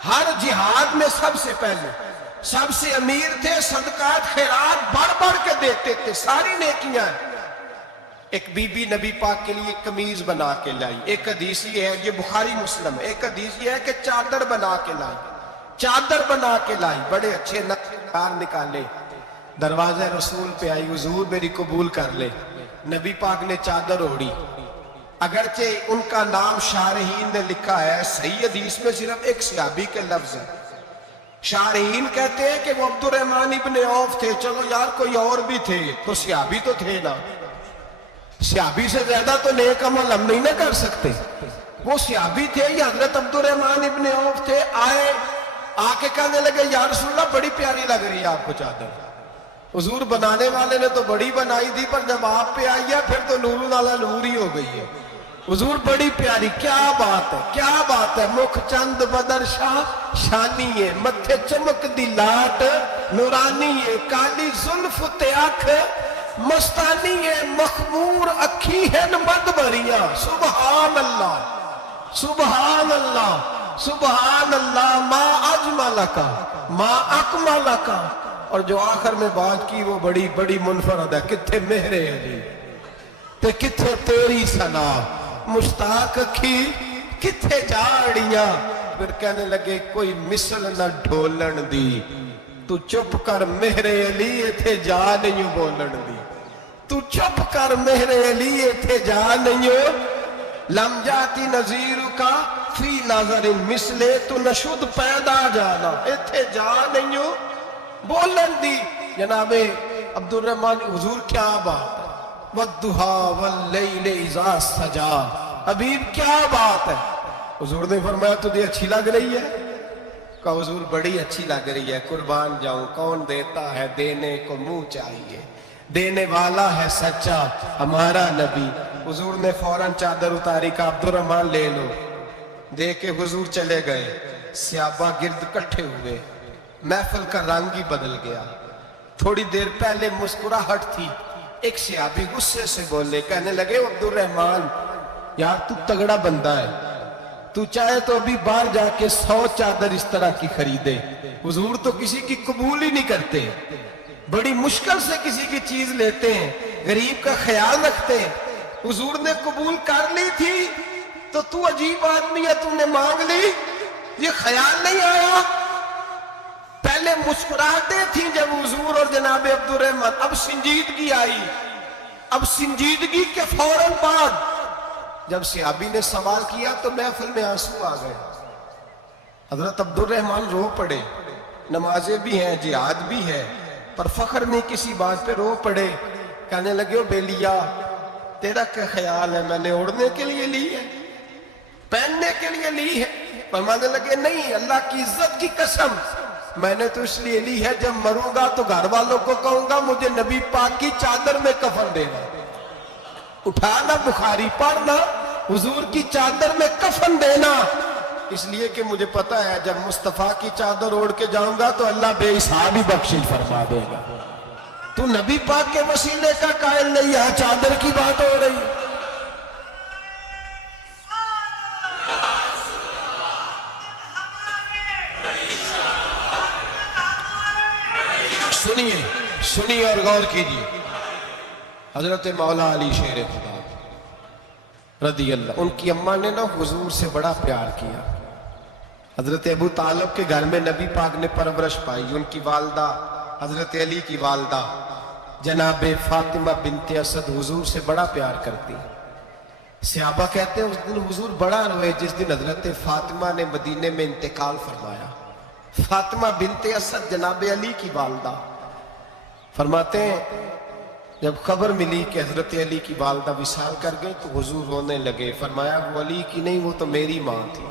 ہر جہاد میں سب سے پہلے، سب سے امیر تھے، صدقات خیرات بڑھ بڑھ کے دیتے تھے، ساری نیکیاں۔ ایک بی بی نبی پاک کے لیے قمیض بنا کے لائی، ایک حدیث یہ ہے، یہ بخاری مسلم ہے، ایک حدیث یہ ہے کہ چادر بنا کے لائی، چادر بنا کے لائی، بڑے اچھے نقشدار نکالے، دروازے رسول پہ آئی، حضور میری قبول کر لے۔ نبی پاک نے چادر اوڑھی، اگرچہ ان کا نام شارحین نے لکھا ہے، صحیح حدیث میں صرف ایک صحابی کے لفظ ہے۔ شارحین کہتے ہیں کہ وہ عبد الرحمن ابن عوف تھے، چلو یار کوئی اور بھی تھے تو صحابی تو تھے نا، صحابی سے زیادہ تو نیک عمل ہم نہیں نہ کر سکتے، وہ صحابی تھے، یہ حضرت عبد الرحمن ابن عوف تھے۔ آئے، آ کے کہنے لگے یا رسول اللہ بڑی پیاری لگ رہی ہے آپ کو چادر۔ حضور بنانے والے نے تو بڑی بنائی تھی، پر جب آپ پہ آئی ہے پھر تو نور والا نور ہی ہو گئی ہے۔ حضور بڑی پیاری، کیا بات ہے، کیا بات ہے، مکھ چند بدر شاہ شانی ہے، متھے چمک دی لاٹ نورانی ہے، کالی زلف تے اکھ مستانی ہے، مخمور اکھی ہے مد بھریاں۔ سبحان اللہ، سبحان اللہ، سبحان اللہ، ما اجملکا ما اکملکا۔ اور جو آخر میں بات کی وہ بڑی بڑی منفرد ہے، کتھے مہر علی تے کتھے تیری ثنا، مشتاق اکھی کتھے جاڑیاں، پھر کہنے لگے کوئی مثل نہ ڈھولن دی، تو چپ کر مہر علی ایتھے جا نہیں بولن دی، تو چپ کر مہر علی ایتھے جا نہیں، لم جاتی نظیر کا فی نظر مثلے، تو نشد پیدا جانا ایتھے جا نہیں بولن دی۔ جناب عبد الرحمن حضور کیا بات ہے، وَالضُّحَىٰ وَاللَّيْلِ اِذَا سَجَىٰ، حبیب کیا بات ہے۔ حضور نے فرمایا تجھے اچھی لگ رہی ہے؟ کہا حضور بڑی اچھی لگ رہی ہے، قربان جاؤں، کون دیتا ہے دینے کو منہ چاہیے، دینے والا ہے سچا ہمارا نبی۔ حضور نے فوراً چادر اتاری، کہا عبد الرحمن لے لو، دے کے حضور چلے گئے۔ صحابہ گرد کٹھے ہوئے، محفل کا رنگ ہی بدل گیا۔ تھوڑی دیر پہلے مسکراہٹ تھی، ایک صحابی غصے سے بولے، کہنے لگے عبد الرحمن یار تو تگڑا بندہ ہے، تو چاہے تو ابھی باہر جا کے 100 چادر اس طرح کی خریدے، حضور تو کسی کی قبول ہی نہیں کرتے، بڑی مشکل سے کسی کی چیز لیتے ہیں، غریب کا خیال رکھتے ہیں، حضور نے قبول کر لی تھی تو عجیب آدمی ہے، تم نے مانگ لی، یہ خیال نہیں آیا۔ پہلے مسکراہٹیں تھیں جب حضور اور جناب عبد الرحمن، اب سنجیدگی آئی، اب سنجیدگی کے فوراً بعد جب صحابی نے سوال کیا تو محفل میں آنسو آ گئے، حضرت عبد الرحمن رو پڑے، نمازیں بھی ہیں جہاد بھی ہے پر فخر نہیں کسی بات پہ رو پڑے، کہنے لگے بیلیا تیرا کیا خیال ہے، میں نے اڑنے کے لیے لی ہے، پہننے کے لیے لی ہے؟ فرمانے لگے نہیں، اللہ کی عزت کی قسم میں نے تو اس لیے لی ہے جب مروں گا تو گھر والوں کو کہوں گا مجھے نبی پاک کی چادر میں کفن دینا، اٹھانا بخاری پڑھنا، حضور کی چادر میں کفن دینا، اس لیے کہ مجھے پتا ہے جب مصطفیٰ کی چادر اوڑھ کے جاؤں گا تو اللہ بے حساب ہی بخشش فرما دے گا۔ تو نبی پاک کے وسیلے کا قائل نہیں ہے، چادر کی بات ہو رہی ہے۔ سنیے اور غور کیجیے، حضرت مولا علی شیر خدا رضی اللہ، ان کی اماں نے نا حضور سے بڑا پیار کیا، حضرت ابو طالب کے گھر میں نبی پاک نے پرورش پائی، ان کی والدہ حضرت علی کی والدہ جناب فاطمہ بنت اسد حضور سے بڑا پیار کرتی۔ صحابہ کہتے ہیں اس دن حضور بڑا روئے جس دن حضرت فاطمہ نے مدینے میں انتقال فرمایا۔ فاطمہ بنت اسد جناب علی کی والدہ، فرماتے ہیں جب خبر ملی کہ حضرت علی کی والدہ وصال کر گئی تو حضور رونے لگے، فرمایا وہ علی کی نہیں، وہ تو میری ماں تھی،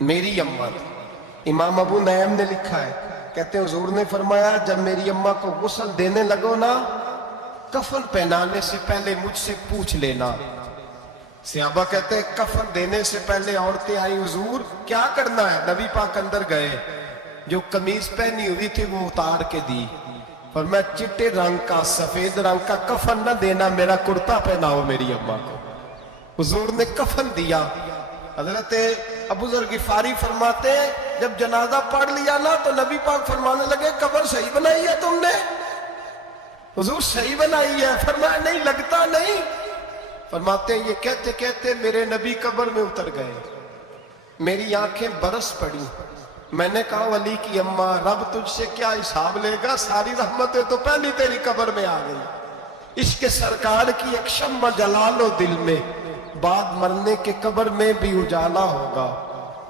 میری اماں تھی۔ امام ابو نعیم نے لکھا ہے، کہتے ہیں حضور نے فرمایا جب میری اماں کو غسل دینے لگو نا، کفن پہنانے سے پہلے مجھ سے پوچھ لینا۔ صحابہ کہتے ہیں کفن دینے سے پہلے عورتیں آئی، حضور کیا کرنا ہے؟ نبی پاک اندر گئے، جو قمیض پہنی ہوئی تھی وہ اتار کے دی، فرمایا چٹے رنگ کا سفید رنگ کا کفن نہ دینا، میرا کرتا پہناؤ میری اماں کو۔ حضور نے کفن دیا۔ حضرت ابو ذر غفاری فرماتے ہیں جب جنازہ پڑھ لیا نا تو نبی پاک فرمانے لگے قبر صحیح بنائی ہے تم نے؟ حضور صحیح بنائی ہے؟ فرمایا نہیں لگتا نہیں۔ فرماتے ہیں یہ کہتے کہتے میرے نبی قبر میں اتر گئے، میری آنکھیں برس پڑی، میں نے کہا علی کی اماں رب تجھ سے کیا حساب لے گا، ساری رحمتیں تو پہلی تیری قبر میں آ گئی۔ عشق سرکار کی ایک شمع جلا لو دل میں، بعد مرنے کے قبر میں بھی اجالا ہوگا۔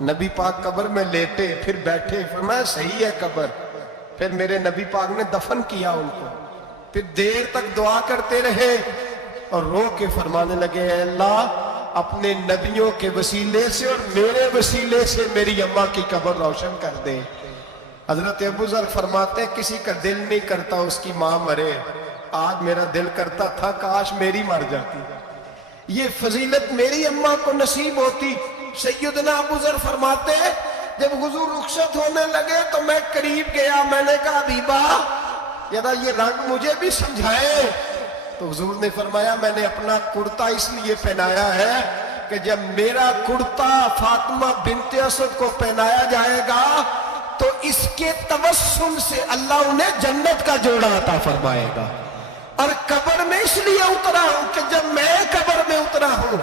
نبی پاک قبر میں لیٹے پھر بیٹھے، فرمایا صحیح ہے قبر۔ پھر میرے نبی پاک نے دفن کیا ان کو، پھر دیر تک دعا کرتے رہے اور رو کے فرمانے لگے اے اللہ اپنے نبیوں کے وسیلے سے اور میرے وسیلے سے میری اماں کی قبر روشن کر دے۔ حضرت ابو ذر فرماتے ہیں کسی کا دل نہیں کرتا اس کی ماں مرے، آج میرا دل کرتا تھا کاش میری مر جاتی، یہ فضیلت میری اماں کو نصیب ہوتی۔ سیدنا ابو ذر فرماتے ہیں جب حضور رخصت ہونے لگے تو میں قریب گیا، میں نے کہا حبیبہ ذرا یہ رنگ مجھے بھی سمجھائے، تو حضور نے فرمایا میں نے اپنا کرتا اس لیے پہنایا ہے کہ جب میرا کرتا فاطمہ بنت اسد کو پہنایا جائے گا تو اس کے توسل سے اللہ انہیں جنت کا جوڑا عطا فرمائے گا۔ اور قبر میں اس لیے اترا ہوں کہ جب میں قبر میں اترا ہوں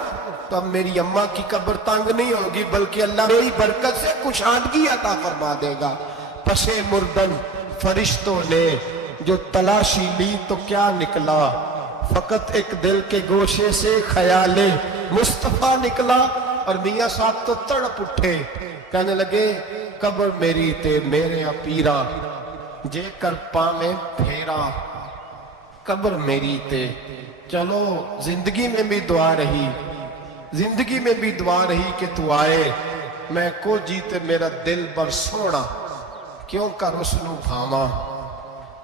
تو اب میری اماں کی قبر تنگ نہیں ہوگی، بلکہ اللہ میری برکت سے کشادگی عطا فرما دے گا۔ پس مردن فرشتوں نے جو تلاشی لی تو کیا نکلا، فقط ایک دل کے گوشے سے خیال مصطفیٰ نکلا۔ اور میاں صاحب تو تڑپ اٹھے، کہنے لگے قبر میری تے میرے پیرا جے کر پاویں پھیرا، قبر میری تے۔ چلو زندگی میں بھی دعا رہی، زندگی میں بھی دعا رہی کہ تو آئے، میں کو جیتے میرا دل بر سونا، کیوں کر اس نو بھاواں،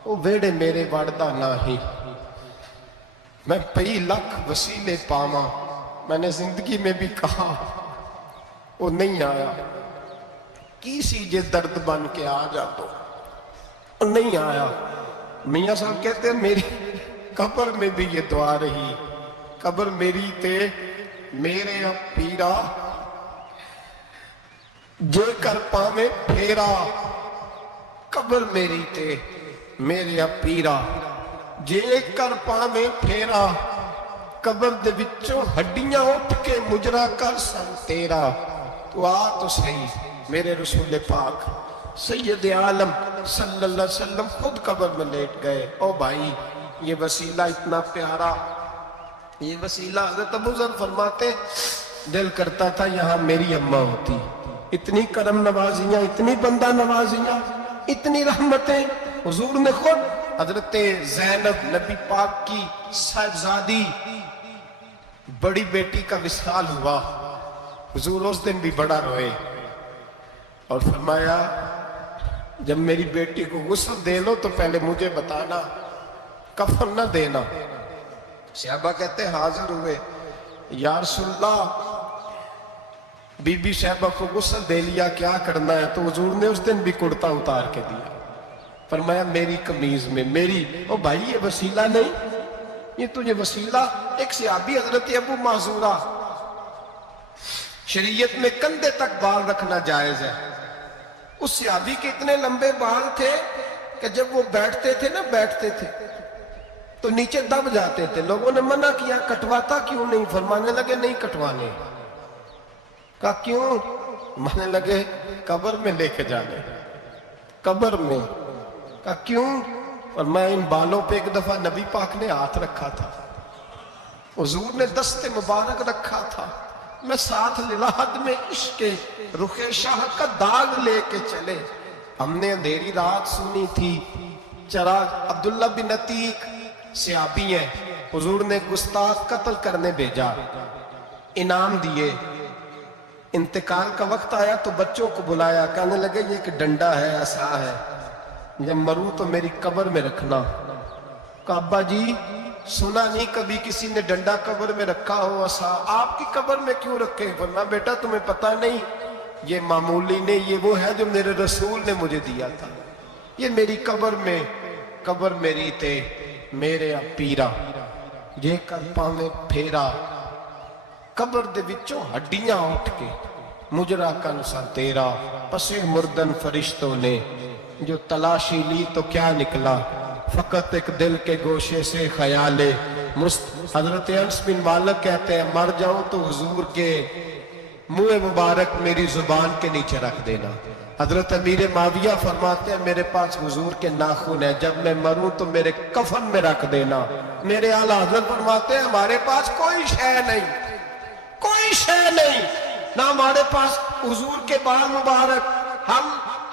وہ ویڑے میرے وڑدا نہ ہی، میں پئی لکھ وسیلے پاواں۔ میں نے زندگی میں بھی کہا وہ نہیں آیا، کی سی جے درد بن کے آ جا تو نہیں آیا۔ میاں صاحب کہتے ہیں میری قبر میں بھی یہ دعا رہی، قبر میری تے میرے پیرا جے کر پاویں پھیرا، قبر میری تے میرے پیرا جے کر پاویں پھیرا، قبر دے وچوں ہڈیاں اٹھ کے مجرا کر سن تیرا۔ تو آ تو صحیح میرے رسول پاک سید عالم صلی اللہ علیہ وسلم خود قبر میں لیٹ گئے۔ او بھائی یہ وسیلہ اتنا پیارا، یہ وسیلہ حضرت ابو ذر فرماتے دل کرتا تھا یہاں میری اماں ہوتی، اتنی کرم نوازیاں، اتنی بندہ نوازیاں، اتنی رحمتیں۔ حضور نے خود حضرت زینب نبی پاک کی صاحبزادی بڑی بیٹی کا وصال ہوا، حضور اس دن بھی بڑا روئے اور فرمایا جب میری بیٹی کو غسل دے لو تو پہلے مجھے بتانا، کفن نہ دینا۔ صحابہ کہتے حاضر ہوئے، یا رسول اللہ بی بی صاحبہ کو غسل دے لیا، کیا کرنا ہے؟ تو حضور نے اس دن بھی کرتا اتار کے دیا، فرمایا میری قمیض میں میری۔ او بھائی یہ وسیلہ نہیں، یہ تجھے وسیلہ۔ ایک صحابی حضرت ابو معذورہ، شریعت میں کندھے تک بال رکھنا جائز ہے، اس صحابی کے اتنے لمبے بال تھے کہ جب وہ بیٹھتے تھے تو نیچے دب جاتے تھے۔ لوگوں نے منع کیا کٹواتا کیوں نہیں؟ فرمانے لگے نہیں کٹوانے۔ کہا کیوں؟ مانے لگے قبر میں لے کے جانے، قبر میں۔ کہا کیوں؟ فرمایا ان بالوں پہ ایک دفعہ نبی پاک نے ہاتھ رکھا تھا، حضور نے دست مبارک رکھا تھا، میں ساتھ لحد میں عشق رخ شاہ کا داغ لے کے چلے۔ ہم نے اندھیری رات سنی تھی، چراغ عبداللہ بن عتیق صحابی ہیں، حضور نے گستاخ قتل کرنے بھیجا، انعام دیے۔ انتقال کا وقت آیا تو بچوں کو بلایا، کہنے لگے یہ ایک ڈنڈا ہے، عصا ہے، جب مروں تو میری قبر میں رکھنا۔ کہا ابا جی سنا نہیں کبھی کسی نے ڈنڈا قبر میں رکھا ہو، عصا آپ کی قبر میں کیوں رکھے؟ فرمایا بیٹا تمہیں پتہ نہیں، یہ معمولی نہیں، یہ وہ ہے جو میرے رسول نے مجھے دیا تھا، یہ میری قبر میں، قبر میری تے میرے پیرا جے کر پاویں پھیرا، قبر دے وچوں ہڈیاں اٹھ کے مجرا کن سا تیرا۔ پس مردن فرشتوں نے جو تلاشی لی تو کیا نکلا، فقط ایک دل کے گوشے سے خیال حضرت انس بن مالک کہتے ہیں مر جاؤں تو حضور کے منہ مبارک میری زبان کے نیچے رکھ دینا۔ حضرت امیر معاویہ فرماتے ہیں میرے پاس حضور کے ناخن ہیں، جب میں مروں تو میرے کفن میں رکھ دینا۔ میرے اعلیٰ حضرت فرماتے ہیں ہمارے پاس کوئی شے نہیں، کوئی شے نہیں، نہ ہمارے پاس حضور کے بال مبارک،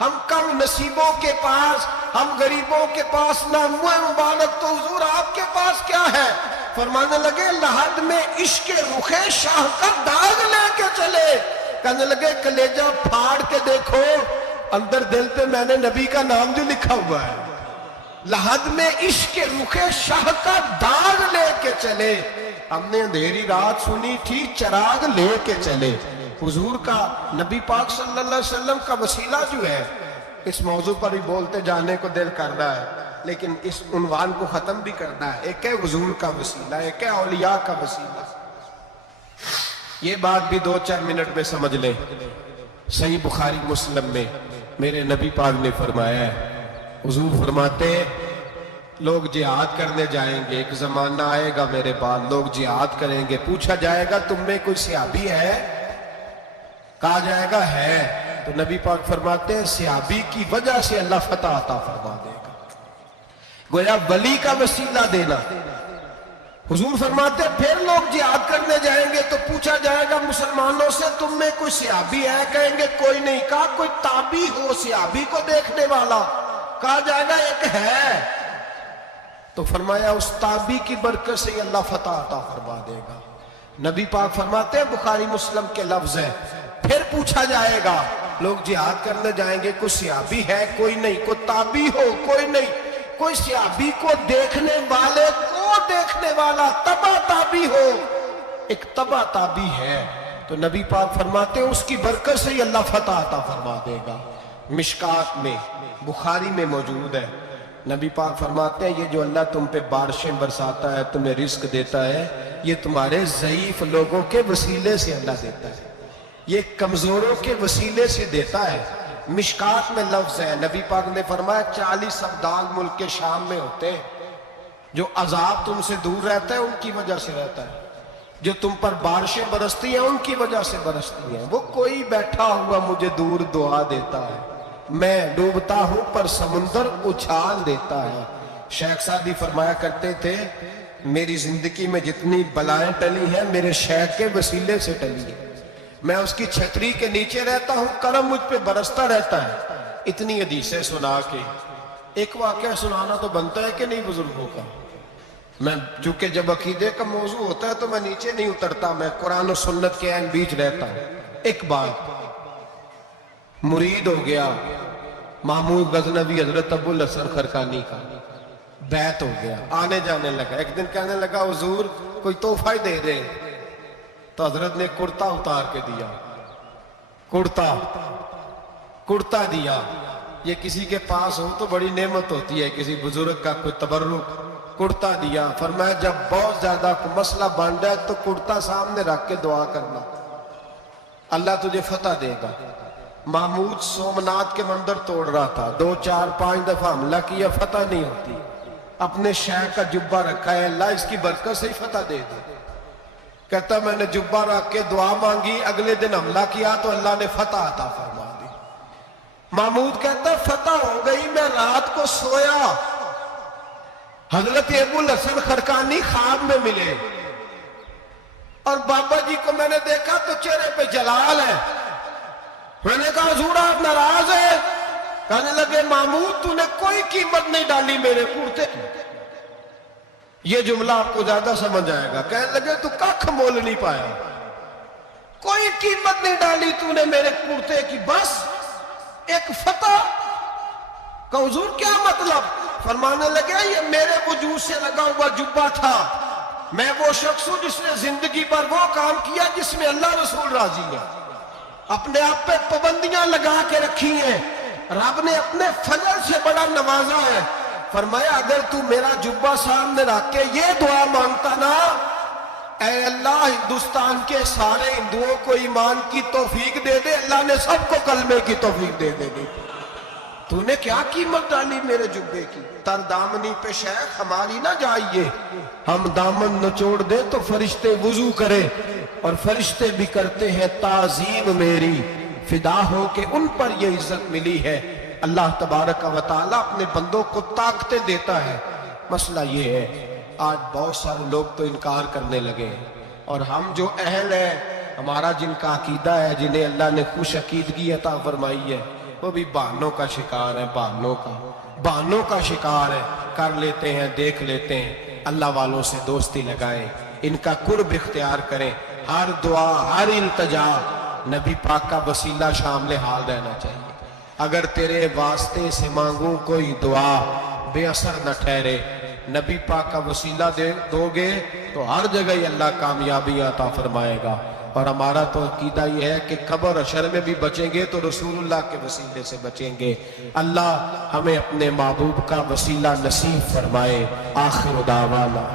ہم کم نصیبوں کے پاس، ہم غریبوں کے پاس نہ منہ مبارک، تو حضور آپ کے پاس کیا ہے؟ فرمانے لگے لحد میں عشق رخ شاہ کا داغ لے کے چلے۔ کہنے لگے کلیجہ پھاڑ کے دیکھو، اندر دل پہ میں نے نبی کا نام جو لکھا ہوا ہے۔ لحد میں عشق رخ شاہ کا داغ لے کے چلے، ہم نے اندھیری رات سنی تھی چراغ لے کے چلے۔ حضور کا نبی پاک صلی اللہ علیہ وسلم کا وسیلہ جو ہے، اس موضوع پر ہی بولتے جانے کو دل کر رہا ہے، لیکن اس عنوان کو ختم بھی کرنا ہے۔ ایک ہے حضور کا وسیلہ، ایک ہے اولیاء کا وسیلہ۔ یہ بات بھی 2-4 منٹ میں سمجھ لیں۔ صحیح بخاری مسلم میں میرے نبی پاک نے فرمایا ہے، حضور فرماتے ہیں لوگ جہاد کرنے جائیں گے، ایک زمانہ آئے گا میرے بعد لوگ جہاد کریں گے، پوچھا جائے گا تم میں کوئی صحابی ہے؟ کہا جائے گا ہے، تو نبی پاک فرماتے ہیں صحابی کی وجہ سے اللہ فتح عطا فرما دے گا۔ گویا ولی کا وسیلہ دینا۔ حضور فرماتے ہیں پھر لوگ جہاد کرنے جائیں گے تو پوچھا جائے گا مسلمانوں سے تم میں کوئی صحابی ہے؟ کہیں گے کوئی نہیں۔ کہا کوئی تابعی ہو صحابی کو دیکھنے والا؟ کہا جائے گا ایک ہے۔ تو فرمایا اس تابعی کی برکت سے اللہ فتح عطا فرما دے گا۔ نبی پاک فرماتے ہیں بخاری مسلم کے لفظ ہے، پھر پوچھا جائے گا لوگ جہاد کرنے جائیں گے کوئی صحابی ہے؟ کوئی نہیں۔ کوئی تابعی ہو؟ کوئی نہیں۔ کوئی صحابی کو دیکھنے والے کو دیکھنے والا تبع تابعی ہو؟ ایک تبع تابعی ہے، تو نبی پاک فرماتے ہیں اس کی برکت سے ہی اللہ فتح عطا فرما دے گا۔ مشکات میں بخاری میں موجود ہے، نبی پاک فرماتے ہیں یہ جو اللہ تم پہ بارشیں برساتا ہے، تمہیں رزق دیتا ہے، یہ تمہارے ضعیف لوگوں کے وسیلے سے اللہ دیتا ہے، یہ کمزوروں کے وسیلے سے دیتا ہے۔ مشکات میں لفظ ہے، نبی پاک نے فرمایا 40 ابدال ملک کے شام میں ہوتے ہیں، جو عذاب تم سے دور رہتا ہے ان کی وجہ سے رہتا ہے، جو تم پر بارشیں برستی ہیں ان کی وجہ سے برستی ہیں۔ وہ کوئی بیٹھا ہوا مجھے دور دعا دیتا ہے، میں ڈوبتا ہوں پر سمندر اچھال دیتا ہے۔ شیخ سعدی فرمایا کرتے تھے میری زندگی میں جتنی بلائیں ٹلی ہیں میرے شیخ کے وسیلے سے ٹلی ہیں، میں اس کی چھتری کے نیچے رہتا ہوں، کرم مجھ پہ برستا رہتا ہے۔ اتنی حدیثیں سنا کے ایک واقعہ سنانا تو بنتا ہے کہ نہیں بزرگوں کا؟ میں چونکہ جب عقیدے کا موضوع ہوتا ہے تو میں نیچے نہیں اترتا، میں قرآن و سنت کے عین بیچ رہتا ہوں۔ ایک بات، مرید ہو گیا محمود غزنوی حضرت ابو الحسن خرقانی کا، بیعت ہو گیا، آنے جانے لگا۔ ایک دن کہنے لگا حضور کوئی تحفہ ہی دے دے، تو حضرت نے کرتا اتار کے دیا، کرتا دیا۔ یہ کسی کے پاس ہو تو بڑی نعمت ہوتی ہے، کسی بزرگ کا کوئی تبرک، کرتا دیا۔ فرمایا جب بہت زیادہ مسئلہ بن جائے تو کرتا سامنے رکھ کے دعا کرنا، اللہ تجھے فتح دے گا۔ محمود سومنات کے مندر توڑ رہا تھا، 2 4 5 دفعہ حملہ کیا، فتح نہیں ہوتی۔ اپنے شیخ کا جبہ رکھا ہے، اللہ اس کی برکت سے ہی فتح دے دے۔ کہتا میں نے جبہ رکھ کے دعا مانگی، اگلے دن حملہ کیا تو اللہ نے فتح عطا فرما دی۔ محمود کہتا فتح ہو گئی، میں رات کو سویا، حضرت ابو الحسن خرقانی خواب میں ملے، اور بابا جی کو میں نے دیکھا تو چہرے پہ جلال ہے۔ میں نے کہا حضور آپ ناراض ہیں؟ کہنے لگے محمود تو نے کوئی قیمت نہیں ڈالی میرے کرتے کی۔ یہ جملہ آپ کو زیادہ سمجھ آئے گا۔ کہنے لگے تو ککھ مول نہیں پایا، کوئی قیمت نہیں ڈالی تو نے میرے کرتے کی، بس ایک فتح۔ کہ حضور کیا مطلب؟ فرمانے لگے یہ میرے وجود سے لگا ہوا جبہ تھا، میں وہ شخص ہوں جس نے زندگی پر وہ کام کیا جس میں اللہ رسول راضی ہے، اپنے آپ پہ پابندیاں لگا کے رکھی ہیں، رب نے اپنے فضل سے بڑا نوازا ہے۔ فرمایا اگر تو میرا جبہ سامنے رکھ کے یہ دعا مانگتا نا، اے اللہ ہندوستان کے سارے ہندوؤں کو ایمان کی توفیق دے دے، اللہ نے سب کو کلمے کی توفیق دے دے گی۔ تو نے کیا قیمت ڈالی میرے جبے کی؟ تر دامنی پہ شیخ ہماری نہ جائیے، ہم دامن نچوڑ دے تو فرشتے وضو کرے، اور فرشتے بھی کرتے ہیں تعظیم میری، فدا ہو کہ ان پر یہ عزت ملی ہے۔ اللہ تبارک و تعالیٰ اپنے بندوں کو طاقتیں دیتا ہے۔ مسئلہ یہ ہے آج بہت سارے لوگ تو انکار کرنے لگے ہیں، اور ہم جو اہل ہیں، ہمارا جن کا عقیدہ ہے، جنہیں اللہ نے خوش عقیدگی عطا فرمائی ہے، وہ بھی بہانوں کا شکار ہے، بہانوں کا شکار ہے۔ کر لیتے ہیں، دیکھ لیتے ہیں، اللہ والوں سے دوستی لگائیں، ان کا قرب اختیار کریں، ہر دعا ہر التجا نبی پاک کا وسیلہ شامل حال رہنا چاہیے۔ اگر تیرے واسطے سے مانگوں کوئی دعا بے اثر نہ ٹھہرے، نبی پاک کا وسیلہ دو گے تو ہر جگہ ہی اللہ کامیابی عطا فرمائے گا۔ اور ہمارا تو عقیدہ یہ ہے کہ قبر حشر میں بھی بچیں گے تو رسول اللہ کے وسیلے سے بچیں گے۔ اللہ ہمیں اپنے محبوب کا وسیلہ نصیب فرمائے۔ آخر دعوانا